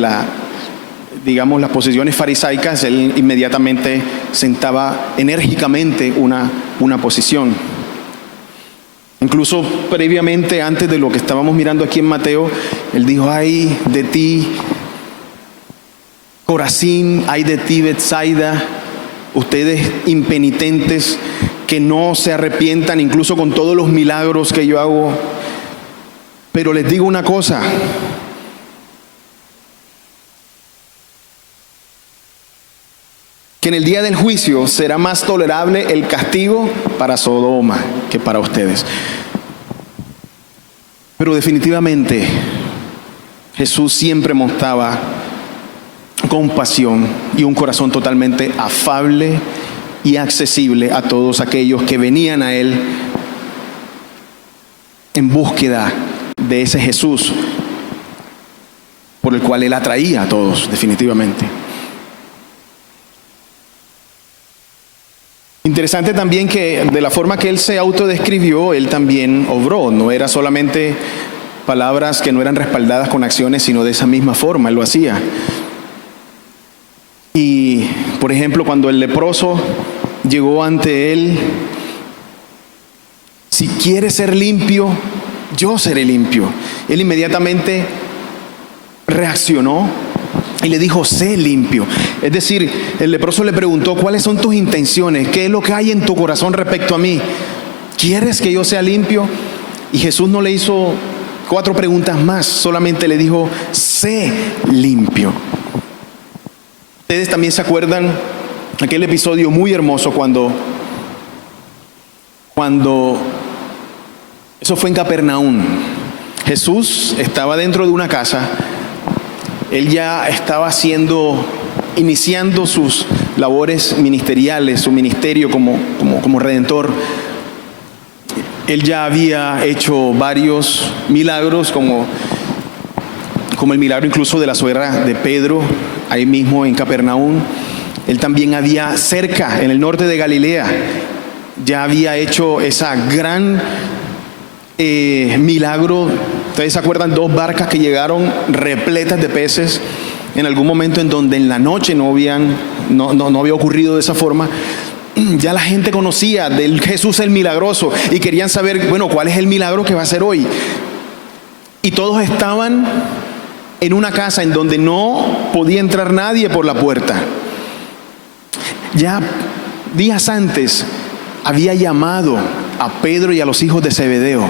digamos, las posiciones farisaicas, él inmediatamente sentaba enérgicamente una posición. Incluso previamente, antes de lo que estábamos mirando aquí en Mateo, él dijo: ay de ti, Corazín, ay de ti, Betsaida, ustedes impenitentes que no se arrepientan incluso con todos los milagros que yo hago. Pero les digo una cosa: que en el día del juicio será más tolerable el castigo para Sodoma que para ustedes. Pero definitivamente Jesús siempre mostraba compasión y un corazón totalmente afable y accesible a todos aquellos que venían a Él en búsqueda de ese Jesús por el cual Él atraía a todos, definitivamente. Interesante también que de la forma que Él se autodescribió, Él también obró. No era solamente palabras que no eran respaldadas con acciones, sino de esa misma forma Él lo hacía. Y, por ejemplo, cuando el leproso llegó ante Él: si quieres ser limpio, yo seré limpio. Él inmediatamente reaccionó y le dijo: sé limpio. Es decir, el leproso le preguntó: ¿cuáles son tus intenciones? ¿Qué es lo que hay en tu corazón respecto a mí? ¿Quieres que yo sea limpio? Y Jesús no le hizo 4 preguntas más, solamente le dijo: sé limpio. Ustedes también se acuerdan aquel episodio muy hermoso cuando eso fue en Capernaum. Jesús estaba dentro de una casa. Él ya estaba iniciando sus labores ministeriales, su ministerio como redentor. Él ya había hecho varios milagros, como el milagro incluso de la suegra de Pedro, ahí mismo en Capernaum. Él también había cerca, en el norte de Galilea, ya había hecho esa gran milagro. Ustedes se acuerdan, 2 barcas que llegaron repletas de peces en algún momento en donde en la noche no había ocurrido de esa forma. Ya la gente conocía del Jesús el milagroso y querían saber, bueno, ¿cuál es el milagro que va a hacer hoy? Y todos estaban en una casa en donde no podía entrar nadie por la puerta. Ya días antes había llamado a Pedro y a los hijos de Zebedeo,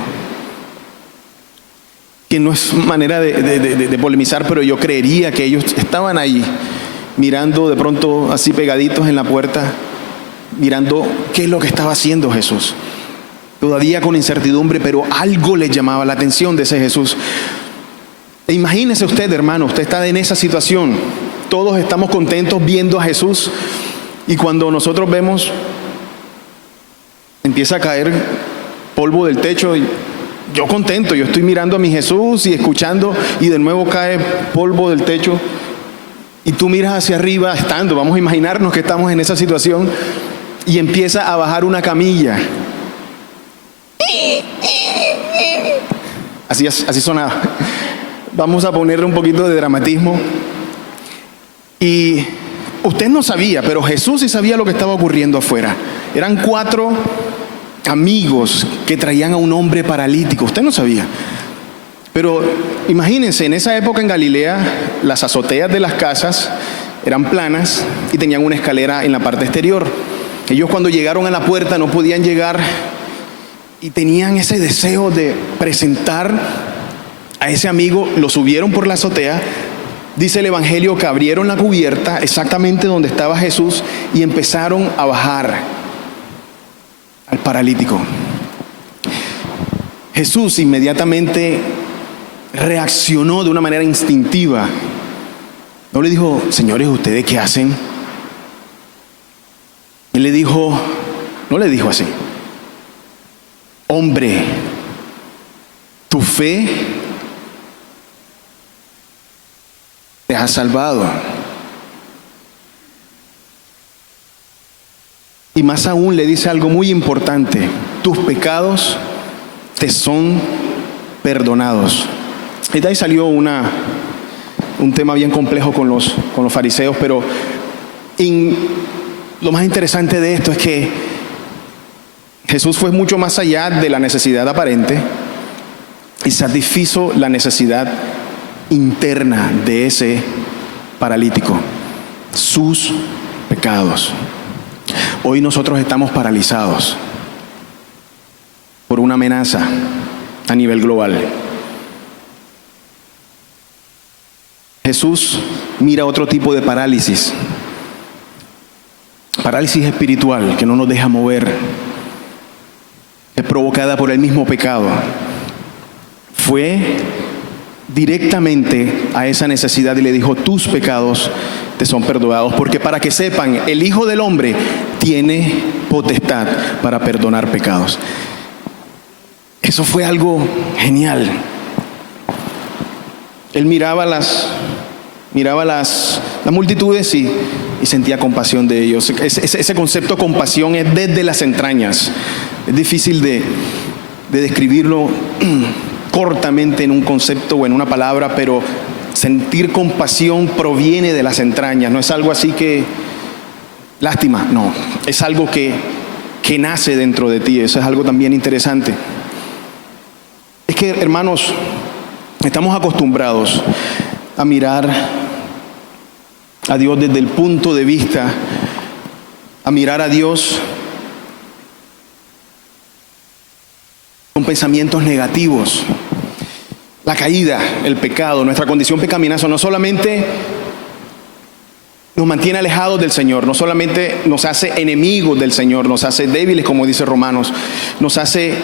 que no es manera de polemizar, pero yo creería que ellos estaban ahí mirando de pronto así pegaditos en la puerta, mirando qué es lo que estaba haciendo Jesús, todavía con incertidumbre, pero algo les llamaba la atención de ese Jesús. E imagínese usted, hermano, usted está en esa situación, todos estamos contentos viendo a Jesús, y cuando nosotros vemos, empieza a caer polvo del techo, y yo contento, yo estoy mirando a mi Jesús y escuchando, y de nuevo cae polvo del techo, y tú miras hacia arriba, vamos a imaginarnos que estamos en esa situación, y empieza a bajar una camilla. Así sonaba. Vamos a ponerle un poquito de dramatismo. Y usted no sabía, pero Jesús sí sabía lo que estaba ocurriendo afuera. Eran 4 amigos que traían a un hombre paralítico. Usted no sabía. Pero imagínense, en esa época en Galilea, las azoteas de las casas eran planas y tenían una escalera en la parte exterior. Ellos cuando llegaron a la puerta no podían llegar y tenían ese deseo de presentar a ese amigo. Lo subieron por la azotea. Dice el Evangelio que abrieron la cubierta exactamente donde estaba Jesús y empezaron a bajar al paralítico. Jesús inmediatamente reaccionó de una manera instintiva. No le dijo: señores, ¿ustedes qué hacen? Él le dijo, no le dijo así: hombre, tu fe te ha salvado. Y más aún le dice algo muy importante: tus pecados te son perdonados. Y de ahí salió una un tema bien complejo con los fariseos, pero lo más interesante de esto es que Jesús fue mucho más allá de la necesidad aparente y satisfizo la necesidad interna de ese paralítico, sus pecados. Hoy nosotros estamos paralizados por una amenaza a nivel global. Jesús mira otro tipo de parálisis espiritual que no nos deja mover, es provocada por el mismo pecado. Fue directamente a esa necesidad y le dijo: tus pecados te son perdonados, porque para que sepan, el Hijo del Hombre tiene potestad para perdonar pecados. Eso fue algo genial. Él miraba las multitudes y sentía compasión de ellos. Ese concepto de compasión es desde las entrañas. Es difícil de describirlo cortamente en un concepto o en una palabra, pero sentir compasión proviene de las entrañas. No es algo así que, lástima, no. Es algo que nace dentro de ti. Eso es algo también interesante. Es que, hermanos, estamos acostumbrados a mirar a Dios desde el punto de vista, a mirar a Dios con pensamientos negativos. La caída, el pecado, nuestra condición pecaminosa no solamente nos mantiene alejados del Señor, no solamente nos hace enemigos del Señor, nos hace débiles, como dice Romanos, nos hace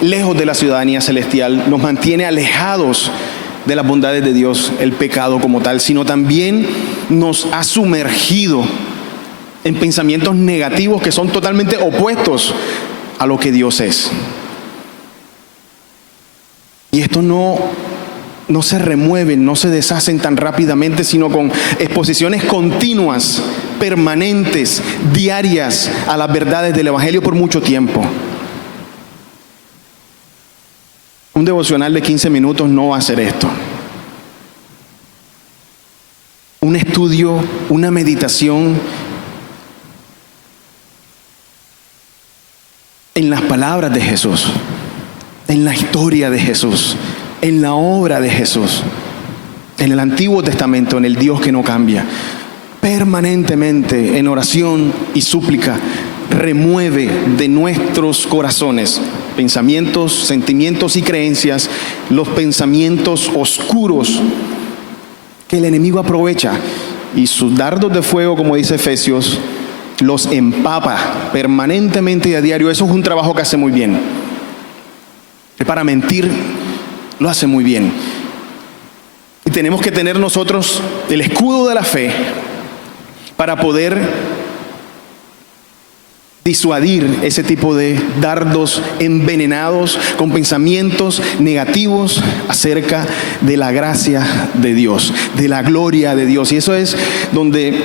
lejos de la ciudadanía celestial, nos mantiene alejados de las bondades de Dios, el pecado como tal, sino también nos ha sumergido en pensamientos negativos que son totalmente opuestos a lo que Dios es. Y esto no se remueven, no se deshacen tan rápidamente, sino con exposiciones continuas, permanentes, diarias a las verdades del Evangelio por mucho tiempo. Un devocional de 15 minutos no va a hacer esto. Un estudio, una meditación en las palabras de Jesús, en la historia de Jesús, en la obra de Jesús, en el Antiguo Testamento, en el Dios que no cambia, permanentemente en oración y súplica, remueve de nuestros corazones pensamientos, sentimientos y creencias, los pensamientos oscuros que el enemigo aprovecha, y sus dardos de fuego, como dice Efesios, los empapa permanentemente y a diario. Eso es un trabajo que hace muy bien. Para mentir lo hace muy bien. Y tenemos que tener nosotros el escudo de la fe para poder disuadir ese tipo de dardos envenenados con pensamientos negativos acerca de la gracia de Dios, de la gloria de Dios. Y eso es donde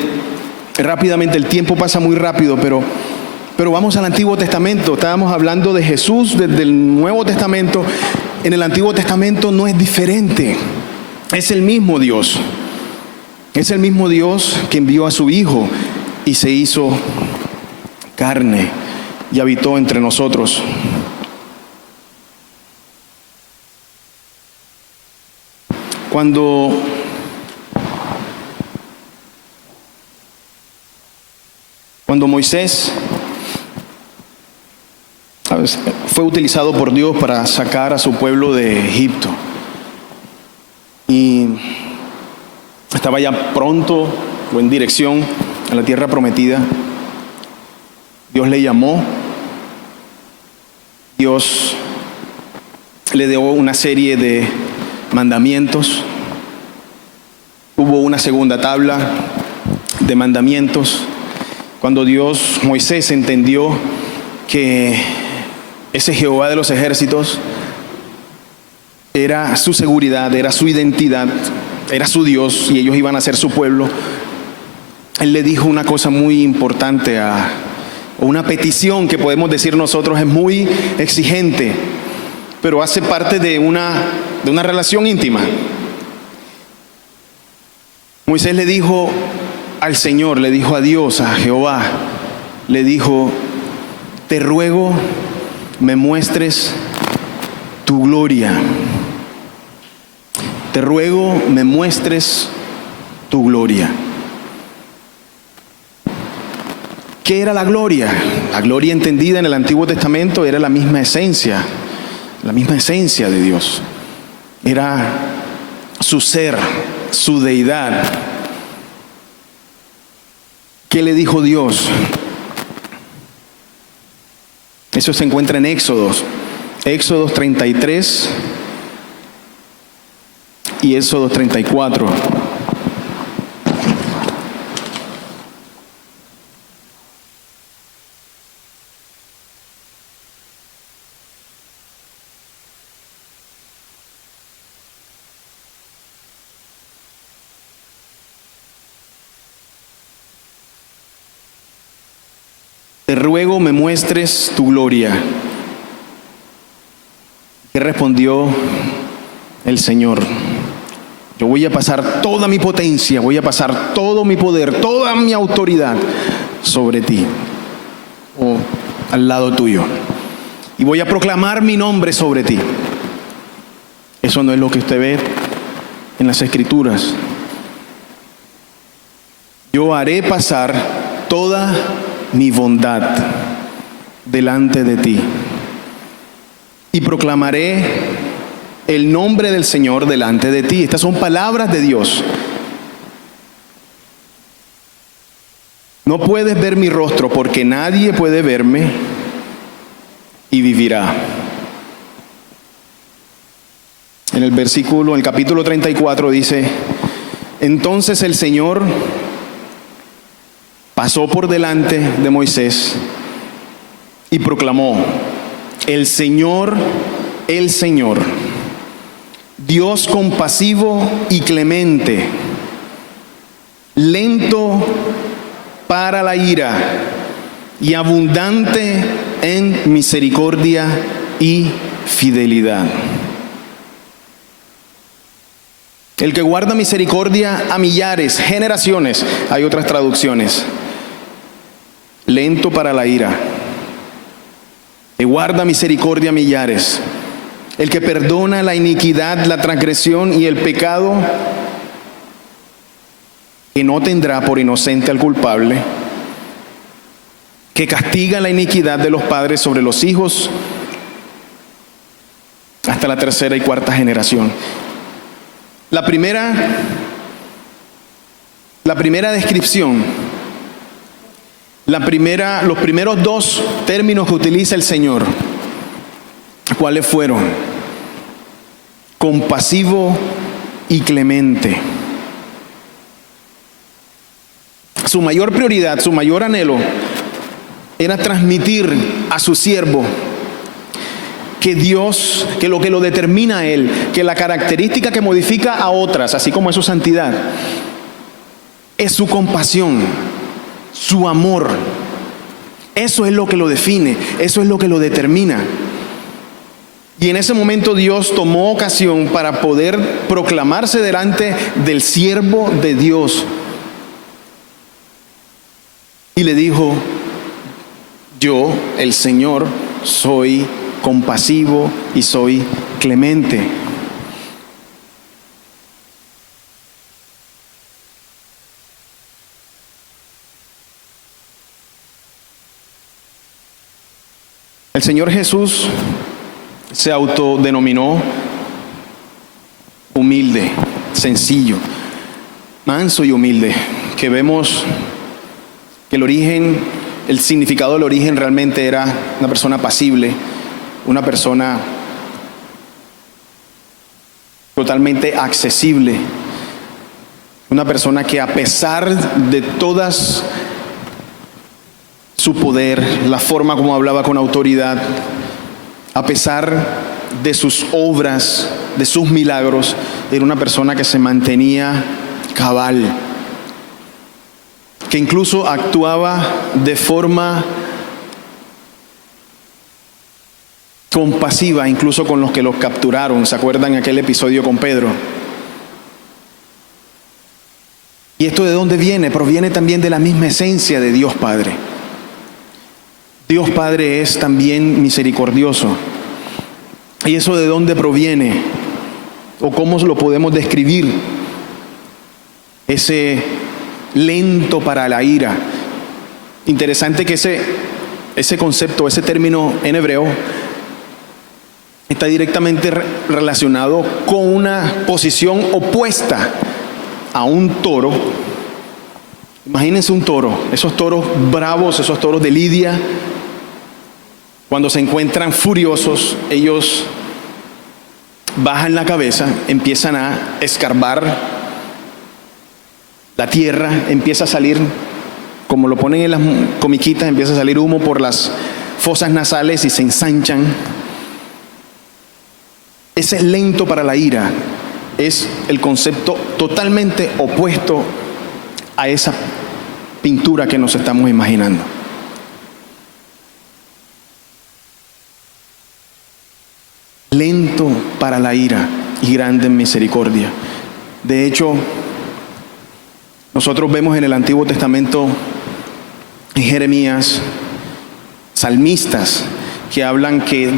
rápidamente, el tiempo pasa muy rápido, pero vamos al Antiguo Testamento. Estábamos hablando de Jesús desde el Nuevo Testamento. En el Antiguo Testamento no es diferente. Es el mismo Dios. Es el mismo Dios que envió a su Hijo y se hizo carne y habitó entre nosotros. Cuando Moisés fue utilizado por Dios para sacar a su pueblo de Egipto y estaba ya pronto o en dirección a la tierra prometida, Dios le llamó, Dios le dio una serie de mandamientos, hubo una segunda tabla de mandamientos. Cuando Moisés entendió que ese Jehová de los ejércitos era su seguridad, era su identidad, era su Dios y ellos iban a ser su pueblo, él le dijo una cosa muy importante, una petición que podemos decir nosotros es muy exigente, pero hace parte de una relación íntima. Moisés le dijo al Señor, le dijo a Dios, a Jehová, le dijo: te ruego me muestres tu gloria. Te ruego me muestres tu gloria. ¿Qué era la gloria? La gloria entendida en el Antiguo Testamento era la misma esencia de Dios. Era su ser, su deidad. ¿Qué le dijo Dios? Eso se encuentra en Éxodos 33 y Éxodos 34. Te ruego me muestres tu gloria. ¿Qué respondió el Señor? Yo voy a pasar toda mi potencia, voy a pasar todo mi poder, toda mi autoridad sobre ti o al lado tuyo. Y voy a proclamar mi nombre sobre ti. Eso no es lo que usted ve en las Escrituras. Yo haré pasar toda mi bondad delante de ti y proclamaré el nombre del Señor delante de ti. Estas son palabras de Dios. No puedes ver mi rostro, porque nadie puede verme y vivirá. En el capítulo 34 dice: entonces el Señor pasó por delante de Moisés y proclamó: el Señor, Dios compasivo y clemente, lento para la ira y abundante en misericordia y fidelidad. El que guarda misericordia a millares, generaciones. Hay otras traducciones. Lento para la ira, que guarda misericordia a millares, el que perdona la iniquidad, la transgresión y el pecado, que no tendrá por inocente al culpable, que castiga la iniquidad de los padres sobre los hijos hasta la tercera y cuarta generación. La primera descripción, los primeros dos términos que utiliza el Señor, ¿cuáles fueron? Compasivo y clemente. Su mayor prioridad, su mayor anhelo era transmitir a su siervo que Dios, que lo determina a él, que la característica que modifica a otras, así como es su santidad, es su compasión, su amor. Eso es lo que lo define, eso es lo que lo determina. Y en ese momento Dios tomó ocasión para poder proclamarse delante del siervo de Dios. Y le dijo: yo, el Señor, soy compasivo y soy clemente. El Señor Jesús se autodenominó humilde, sencillo, manso y humilde, que vemos que el significado del origen realmente era una persona apacible, una persona totalmente accesible, una persona que, a pesar de todas su poder, la forma como hablaba con autoridad, a pesar de sus obras, de sus milagros, era una persona que se mantenía cabal, que incluso actuaba de forma compasiva, incluso con los que los capturaron. ¿Se acuerdan aquel episodio con Pedro? ¿Y esto de dónde viene? Proviene también de la misma esencia de Dios Padre. Dios Padre es también misericordioso. ¿Y eso de dónde proviene? ¿O cómo lo podemos describir? Ese lento para la ira. Interesante que ese concepto, ese término en hebreo, está directamente relacionado con una posición opuesta a un toro. Imagínense un toro, esos toros bravos, esos toros de lidia, cuando se encuentran furiosos, ellos bajan la cabeza, empiezan a escarbar la tierra, empieza a salir, como lo ponen en las comiquitas, empieza a salir humo por las fosas nasales y se ensanchan. Ese lento para la ira es el concepto totalmente opuesto a esa pintura que nos estamos imaginando. Lento para la ira y grande en misericordia. De hecho, nosotros vemos en el Antiguo Testamento, en Jeremías, salmistas que hablan que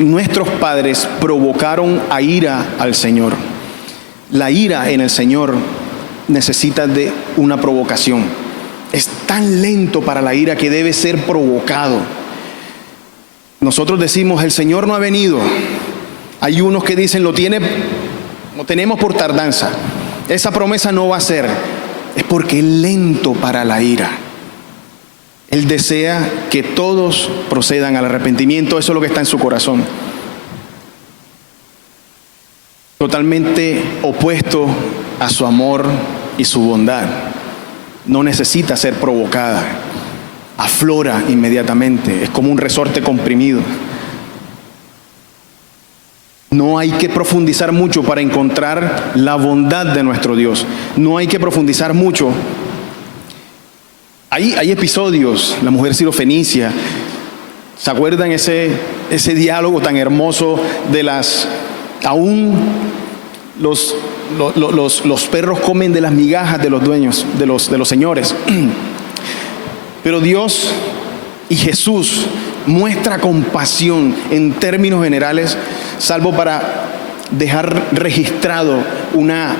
nuestros padres provocaron a ira al Señor. La ira en el Señor necesita de una provocación. Es tan lento para la ira que debe ser provocado. Nosotros decimos, el Señor no ha venido. Hay unos que dicen, lo tenemos por tardanza. Esa promesa no va a ser. Es porque es lento para la ira. Él desea que todos procedan al arrepentimiento. Eso es lo que está en su corazón. Totalmente opuesto a su amor y su bondad. No necesita ser provocada. Aflora inmediatamente. Es como un resorte comprimido. No hay que profundizar mucho para encontrar la bondad de nuestro Dios. No hay que profundizar mucho. Hay episodios, la mujer sirofenicia, ¿se acuerdan ese diálogo tan hermoso de aún los perros comen de las migajas de los dueños, de los señores? Pero Dios y Jesús muestra compasión en términos generales, salvo para dejar registrado una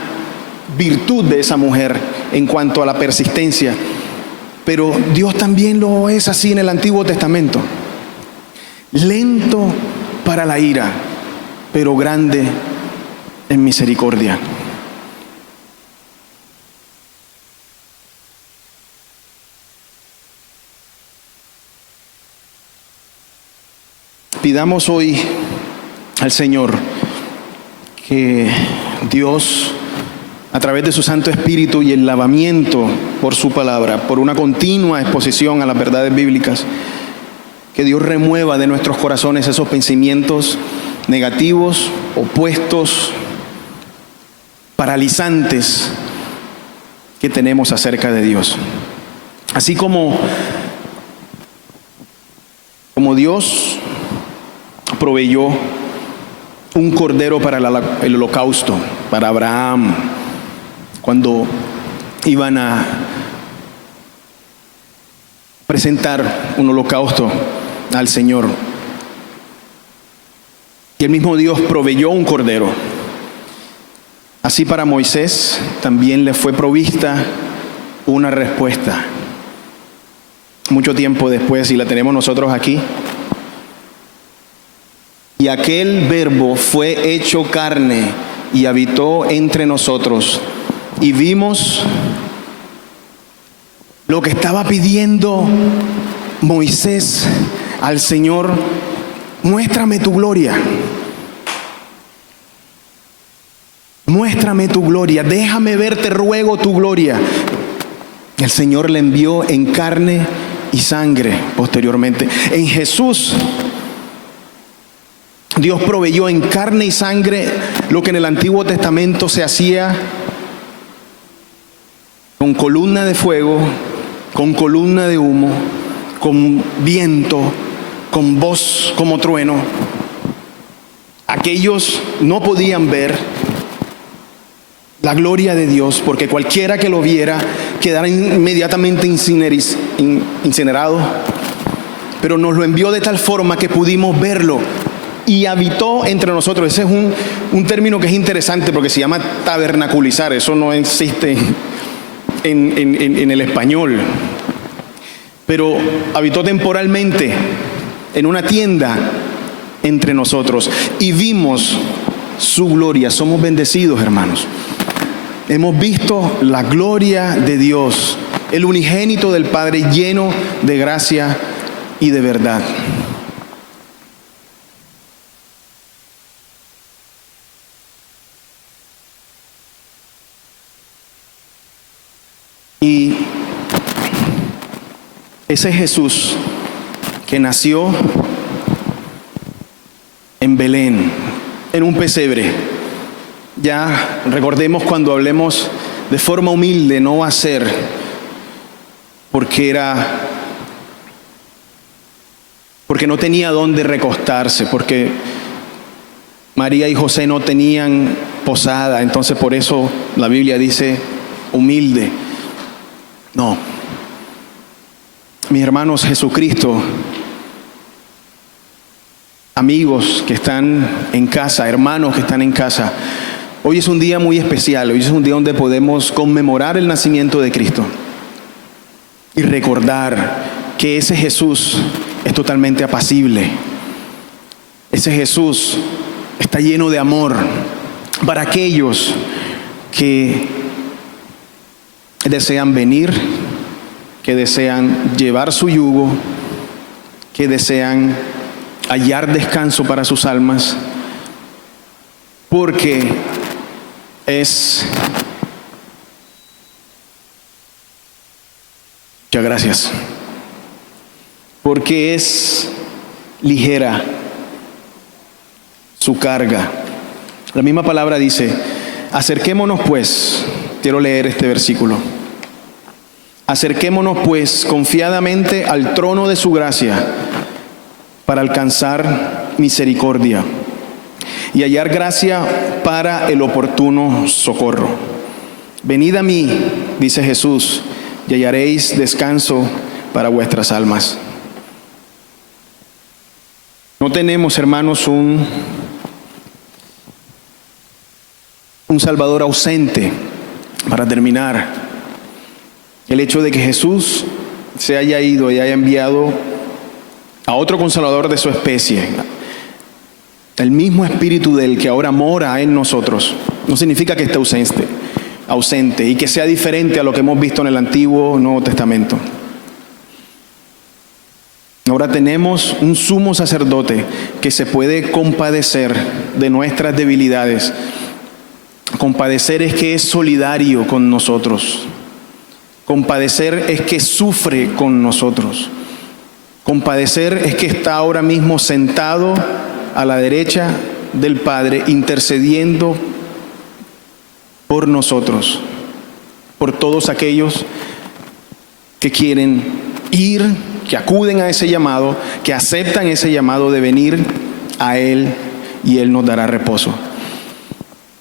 virtud de esa mujer en cuanto a la persistencia. Pero Dios también lo es así en el Antiguo Testamento. Lento para la ira, pero grande en misericordia. Pidamos hoy al Señor que Dios, a través de su Santo Espíritu y el lavamiento por su palabra, por una continua exposición a las verdades bíblicas, que Dios remueva de nuestros corazones esos pensamientos negativos, opuestos, paralizantes que tenemos acerca de Dios. Así como Dios proveyó un cordero para el holocausto, para Abraham, cuando iban a presentar un holocausto al Señor. Y el mismo Dios proveyó un cordero. Así para Moisés también le fue provista una respuesta. Mucho tiempo después, y la tenemos nosotros aquí. Y aquel verbo fue hecho carne y habitó entre nosotros. Y vimos lo que estaba pidiendo Moisés al Señor: muéstrame tu gloria. Muéstrame tu gloria, déjame ver, te ruego tu gloria. El Señor le envió en carne y sangre posteriormente. En Jesús, Dios proveyó en carne y sangre lo que en el Antiguo Testamento se hacía con columna de fuego, con columna de humo, con viento, con voz como trueno. Aquellos no podían ver, la gloria de Dios, porque cualquiera que lo viera quedara inmediatamente incinerado, pero nos lo envió de tal forma que pudimos verlo y habitó entre nosotros. Ese es un término que es interesante porque se llama tabernaculizar. Eso no existe en el español, pero habitó temporalmente en una tienda entre nosotros y vimos su gloria. Somos bendecidos, hermanos. Hemos visto la gloria de Dios, el unigénito del Padre, lleno de gracia y de verdad. Y ese Jesús que nació en Belén, en un pesebre. Ya recordemos cuando hablemos de forma humilde, no va a ser porque no tenía dónde recostarse, porque María y José no tenían posada, entonces por eso la Biblia dice humilde. No, mis hermanos, Jesucristo, amigos que están en casa, hermanos que están en casa, hoy es un día muy especial. Hoy es un día donde podemos conmemorar el nacimiento de Cristo y recordar que ese Jesús es totalmente apacible. Ese Jesús está lleno de amor para aquellos que desean venir, que desean llevar su yugo, que desean hallar descanso para sus almas, porque muchas gracias, porque es ligera su carga. La misma palabra dice: acerquémonos pues, quiero leer este versículo, acerquémonos pues confiadamente al trono de su gracia para alcanzar misericordia y hallar gracia para el oportuno socorro. Venid a mí, dice Jesús, y hallaréis descanso para vuestras almas. No tenemos, hermanos, un Salvador ausente. Para terminar, el hecho de que Jesús se haya ido y haya enviado a otro Consolador de su especie, el mismo Espíritu del que ahora mora en nosotros, no significa que esté ausente y que sea diferente a lo que hemos visto en el Antiguo o Nuevo Testamento. Ahora tenemos un sumo sacerdote que se puede compadecer de nuestras debilidades. Compadecer es que es solidario con nosotros. Compadecer es que sufre con nosotros. Compadecer es que está ahora mismo sentado a la derecha del Padre, intercediendo por nosotros, por todos aquellos que quieren ir, que acuden a ese llamado, que aceptan ese llamado de venir a Él, y Él nos dará reposo.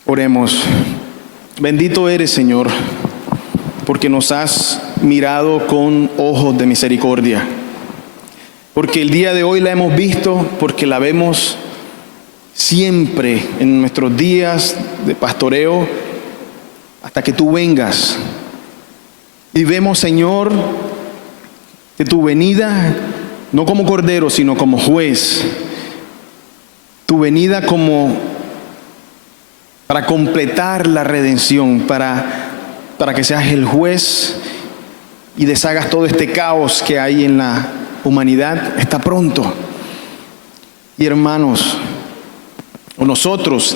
Oremos. Bendito eres, Señor, porque nos has mirado con ojos de misericordia, porque el día de hoy la hemos visto, porque la vemos siempre en nuestros días de pastoreo hasta que tú vengas. Y vemos, Señor, que tu venida, no como cordero, sino como juez, tu venida como para completar la redención, para que seas el juez y deshagas todo este caos que hay en la humanidad, está pronto. Y hermanos, o nosotros,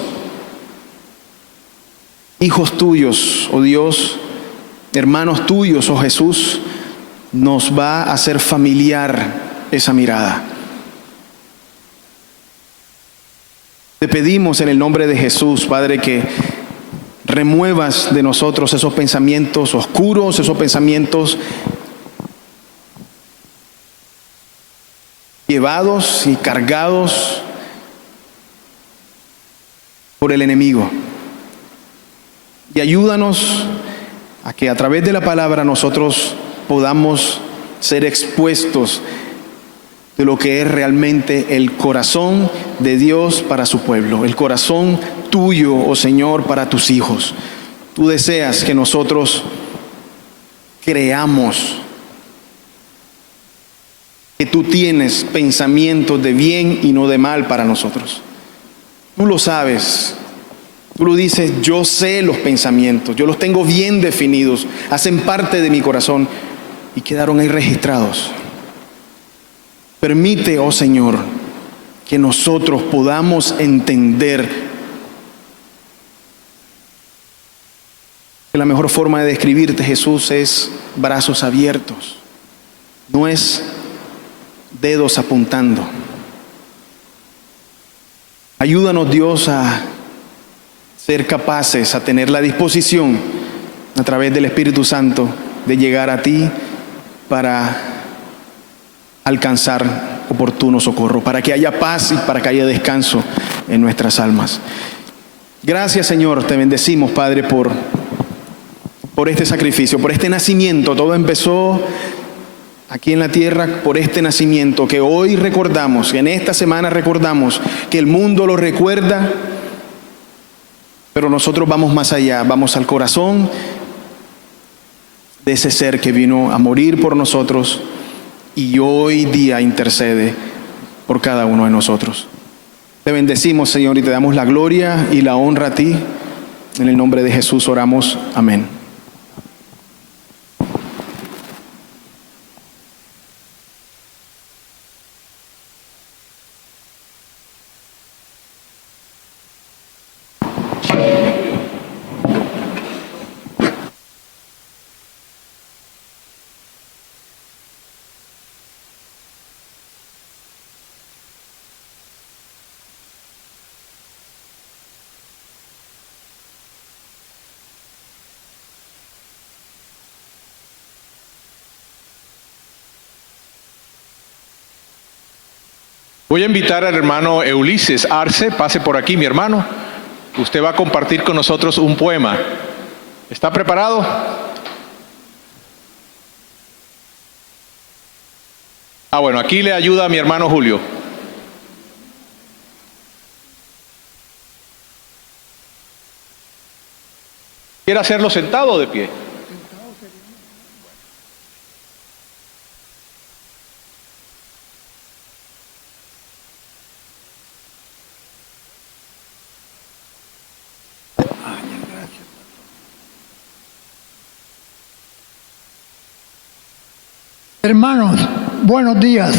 hijos tuyos, oh Dios, hermanos tuyos, oh Jesús, nos va a hacer familiar esa mirada. Te pedimos en el nombre de Jesús, Padre, que remuevas de nosotros esos pensamientos oscuros, esos pensamientos llevados y cargados por el enemigo. Y ayúdanos a que a través de la palabra nosotros podamos ser expuestos de lo que es realmente el corazón de Dios para su pueblo, el corazón tuyo, oh Señor, para tus hijos. Tú deseas que nosotros creamos que tú tienes pensamientos de bien y no de mal para nosotros. Tú lo sabes. Tú lo dices, yo sé los pensamientos, yo los tengo bien definidos, hacen parte de mi corazón y quedaron ahí registrados. Permite, oh Señor, que nosotros podamos entender que la mejor forma de describirte, Jesús, es brazos abiertos, no es dedos apuntando. Ayúdanos, Dios, a ser capaces, a tener la disposición a través del Espíritu Santo de llegar a ti para alcanzar oportuno socorro, para que haya paz y para que haya descanso en nuestras almas. Gracias, Señor, te bendecimos, Padre, por este sacrificio, por este nacimiento. Todo empezó aquí en la tierra por este nacimiento que hoy recordamos, que en esta semana recordamos, que el mundo lo recuerda. Pero nosotros vamos más allá, vamos al corazón de ese ser que vino a morir por nosotros y hoy día intercede por cada uno de nosotros. Te bendecimos, Señor, y te damos la gloria y la honra a ti. En el nombre de Jesús oramos. Amén. Voy a invitar al hermano Ulises Arce, pase por aquí, mi hermano. Usted va a compartir con nosotros un poema. ¿Está preparado? Bueno, aquí le ayuda a mi hermano Julio. ¿Quiere hacerlo sentado o de pie? Hermanos, buenos días.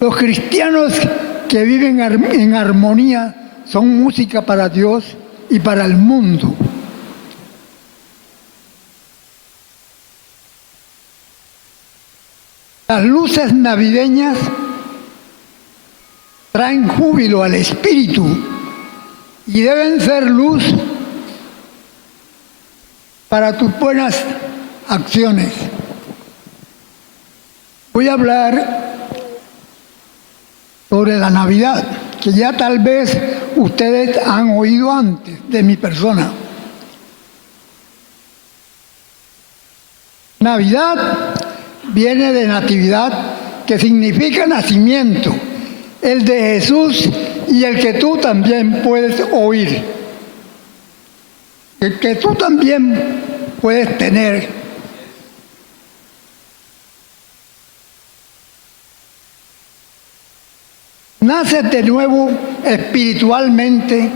Los cristianos que viven en armonía son música para Dios y para el mundo. Las luces navideñas traen júbilo al espíritu y deben ser luz para tus buenas acciones. Voy a hablar sobre la Navidad, que ya tal vez ustedes han oído antes de mi persona. Navidad viene de natividad, que significa nacimiento, el de Jesús y el que tú también puedes oír, el que tú también puedes tener. Naces de nuevo espiritualmente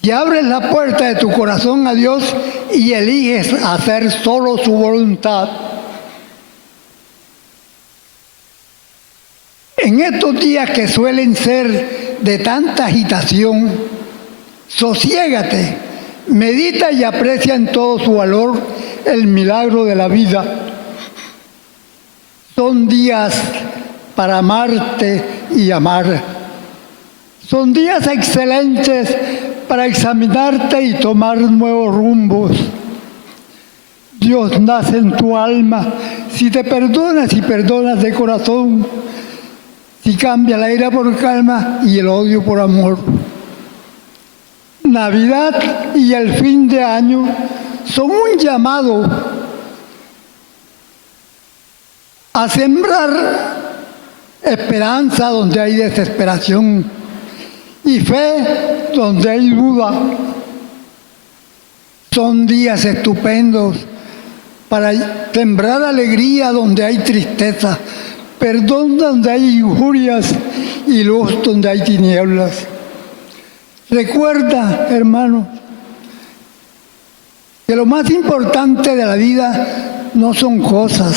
y abres la puerta de tu corazón a Dios y eliges hacer solo su voluntad. En estos días que suelen ser de tanta agitación, sosiégate, medita y aprecia en todo su valor el milagro de la vida. Son días para amarte y amar. Son días excelentes para examinarte y tomar nuevos rumbos. Dios nace en tu alma si te perdonas y perdonas de corazón, si cambia la ira por calma y el odio por amor. Navidad y el fin de año son un llamado a sembrar esperanza donde hay desesperación y fe donde hay duda. Son días estupendos para sembrar alegría donde hay tristeza, perdón donde hay injurias y luz donde hay tinieblas. Recuerda, hermano, que lo más importante de la vida no son cosas.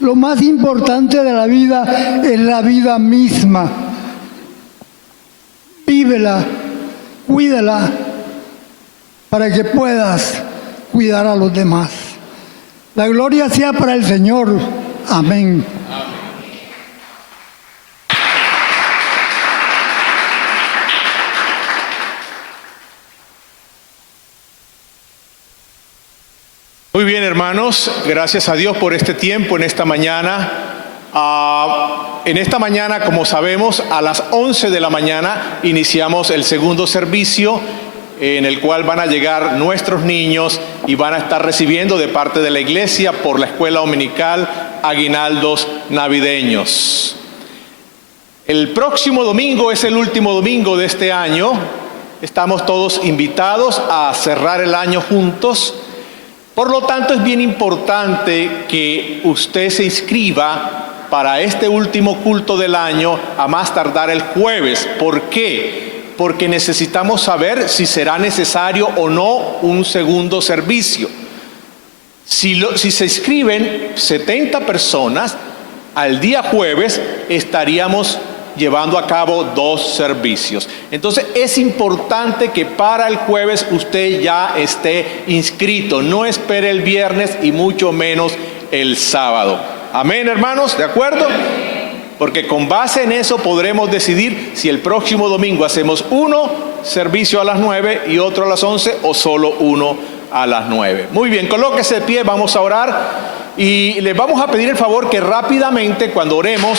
Lo más importante de la vida es la vida misma. Vívela, cuídala, para que puedas cuidar a los demás. La gloria sea para el Señor. Amén. Muy bien, hermanos, gracias a Dios por este tiempo en esta mañana. En esta mañana, como sabemos, a las 11 de la mañana iniciamos el segundo servicio, en el cual van a llegar nuestros niños y van a estar recibiendo de parte de la iglesia por la escuela dominical aguinaldos navideños. El próximo domingo es el último domingo de este año. Estamos todos invitados a cerrar el año juntos. Por lo tanto, es bien importante que usted se inscriba para este último culto del año a más tardar el jueves. ¿Por qué? Porque necesitamos saber si será necesario o no un segundo servicio. Si se inscriben 70 personas, al día jueves estaríamos llevando a cabo 2 servicios. Entonces es importante que para el jueves usted ya esté inscrito. No espere el viernes y mucho menos el sábado. Amén, hermanos, ¿de acuerdo? Porque con base en eso podremos decidir si el próximo domingo hacemos uno servicio a las 9 y otro a las 11 o solo uno a las 9. Muy bien, colóquese de pie, vamos a orar y les vamos a pedir el favor que rápidamente cuando oremos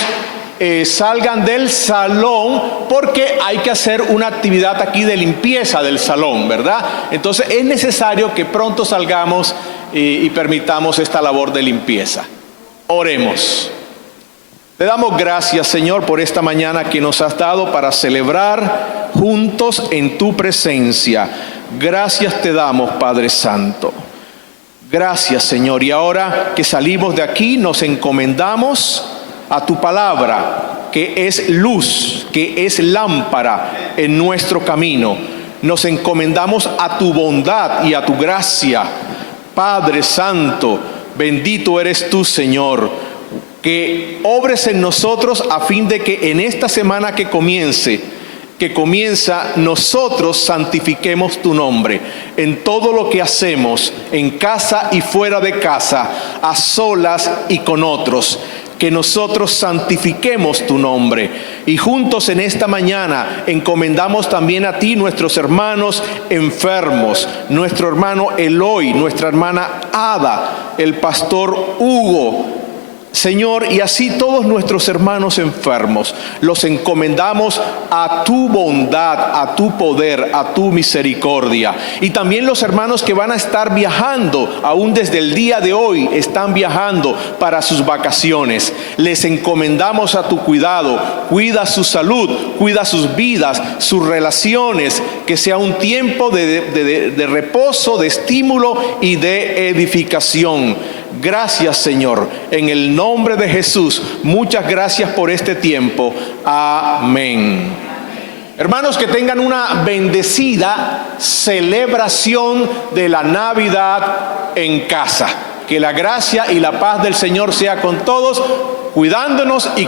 salgan del salón, porque hay que hacer una actividad aquí de limpieza del salón, ¿verdad? Entonces es necesario que pronto salgamos y permitamos esta labor de limpieza. Oremos. Te damos gracias, Señor, por esta mañana que nos has dado para celebrar juntos en tu presencia. Gracias te damos, Padre Santo. Gracias, Señor. Y ahora que salimos de aquí, nos encomendamos a tu palabra, que es luz, que es lámpara en nuestro camino. Nos encomendamos a tu bondad y a tu gracia. Padre Santo, bendito eres tú, Señor, que obres en nosotros a fin de que en esta semana que comienza, nosotros santifiquemos tu nombre en todo lo que hacemos, en casa y fuera de casa, a solas y con otros. Que nosotros santifiquemos tu nombre. Y juntos en esta mañana encomendamos también a ti nuestros hermanos enfermos, nuestro hermano Eloy, nuestra hermana Ada, el pastor Hugo, Señor, y así todos nuestros hermanos enfermos, los encomendamos a tu bondad, a tu poder, a tu misericordia. Y también los hermanos que van a estar viajando, aún desde el día de hoy, están viajando para sus vacaciones. Les encomendamos a tu cuidado. Cuida su salud, cuida sus vidas, sus relaciones, que sea un tiempo de reposo, de estímulo y de edificación. Gracias, Señor, en el nombre de Jesús. Muchas gracias por este tiempo. Amén. Hermanos, que tengan una bendecida celebración de la Navidad en casa. Que la gracia y la paz del Señor sea con todos, cuidándonos y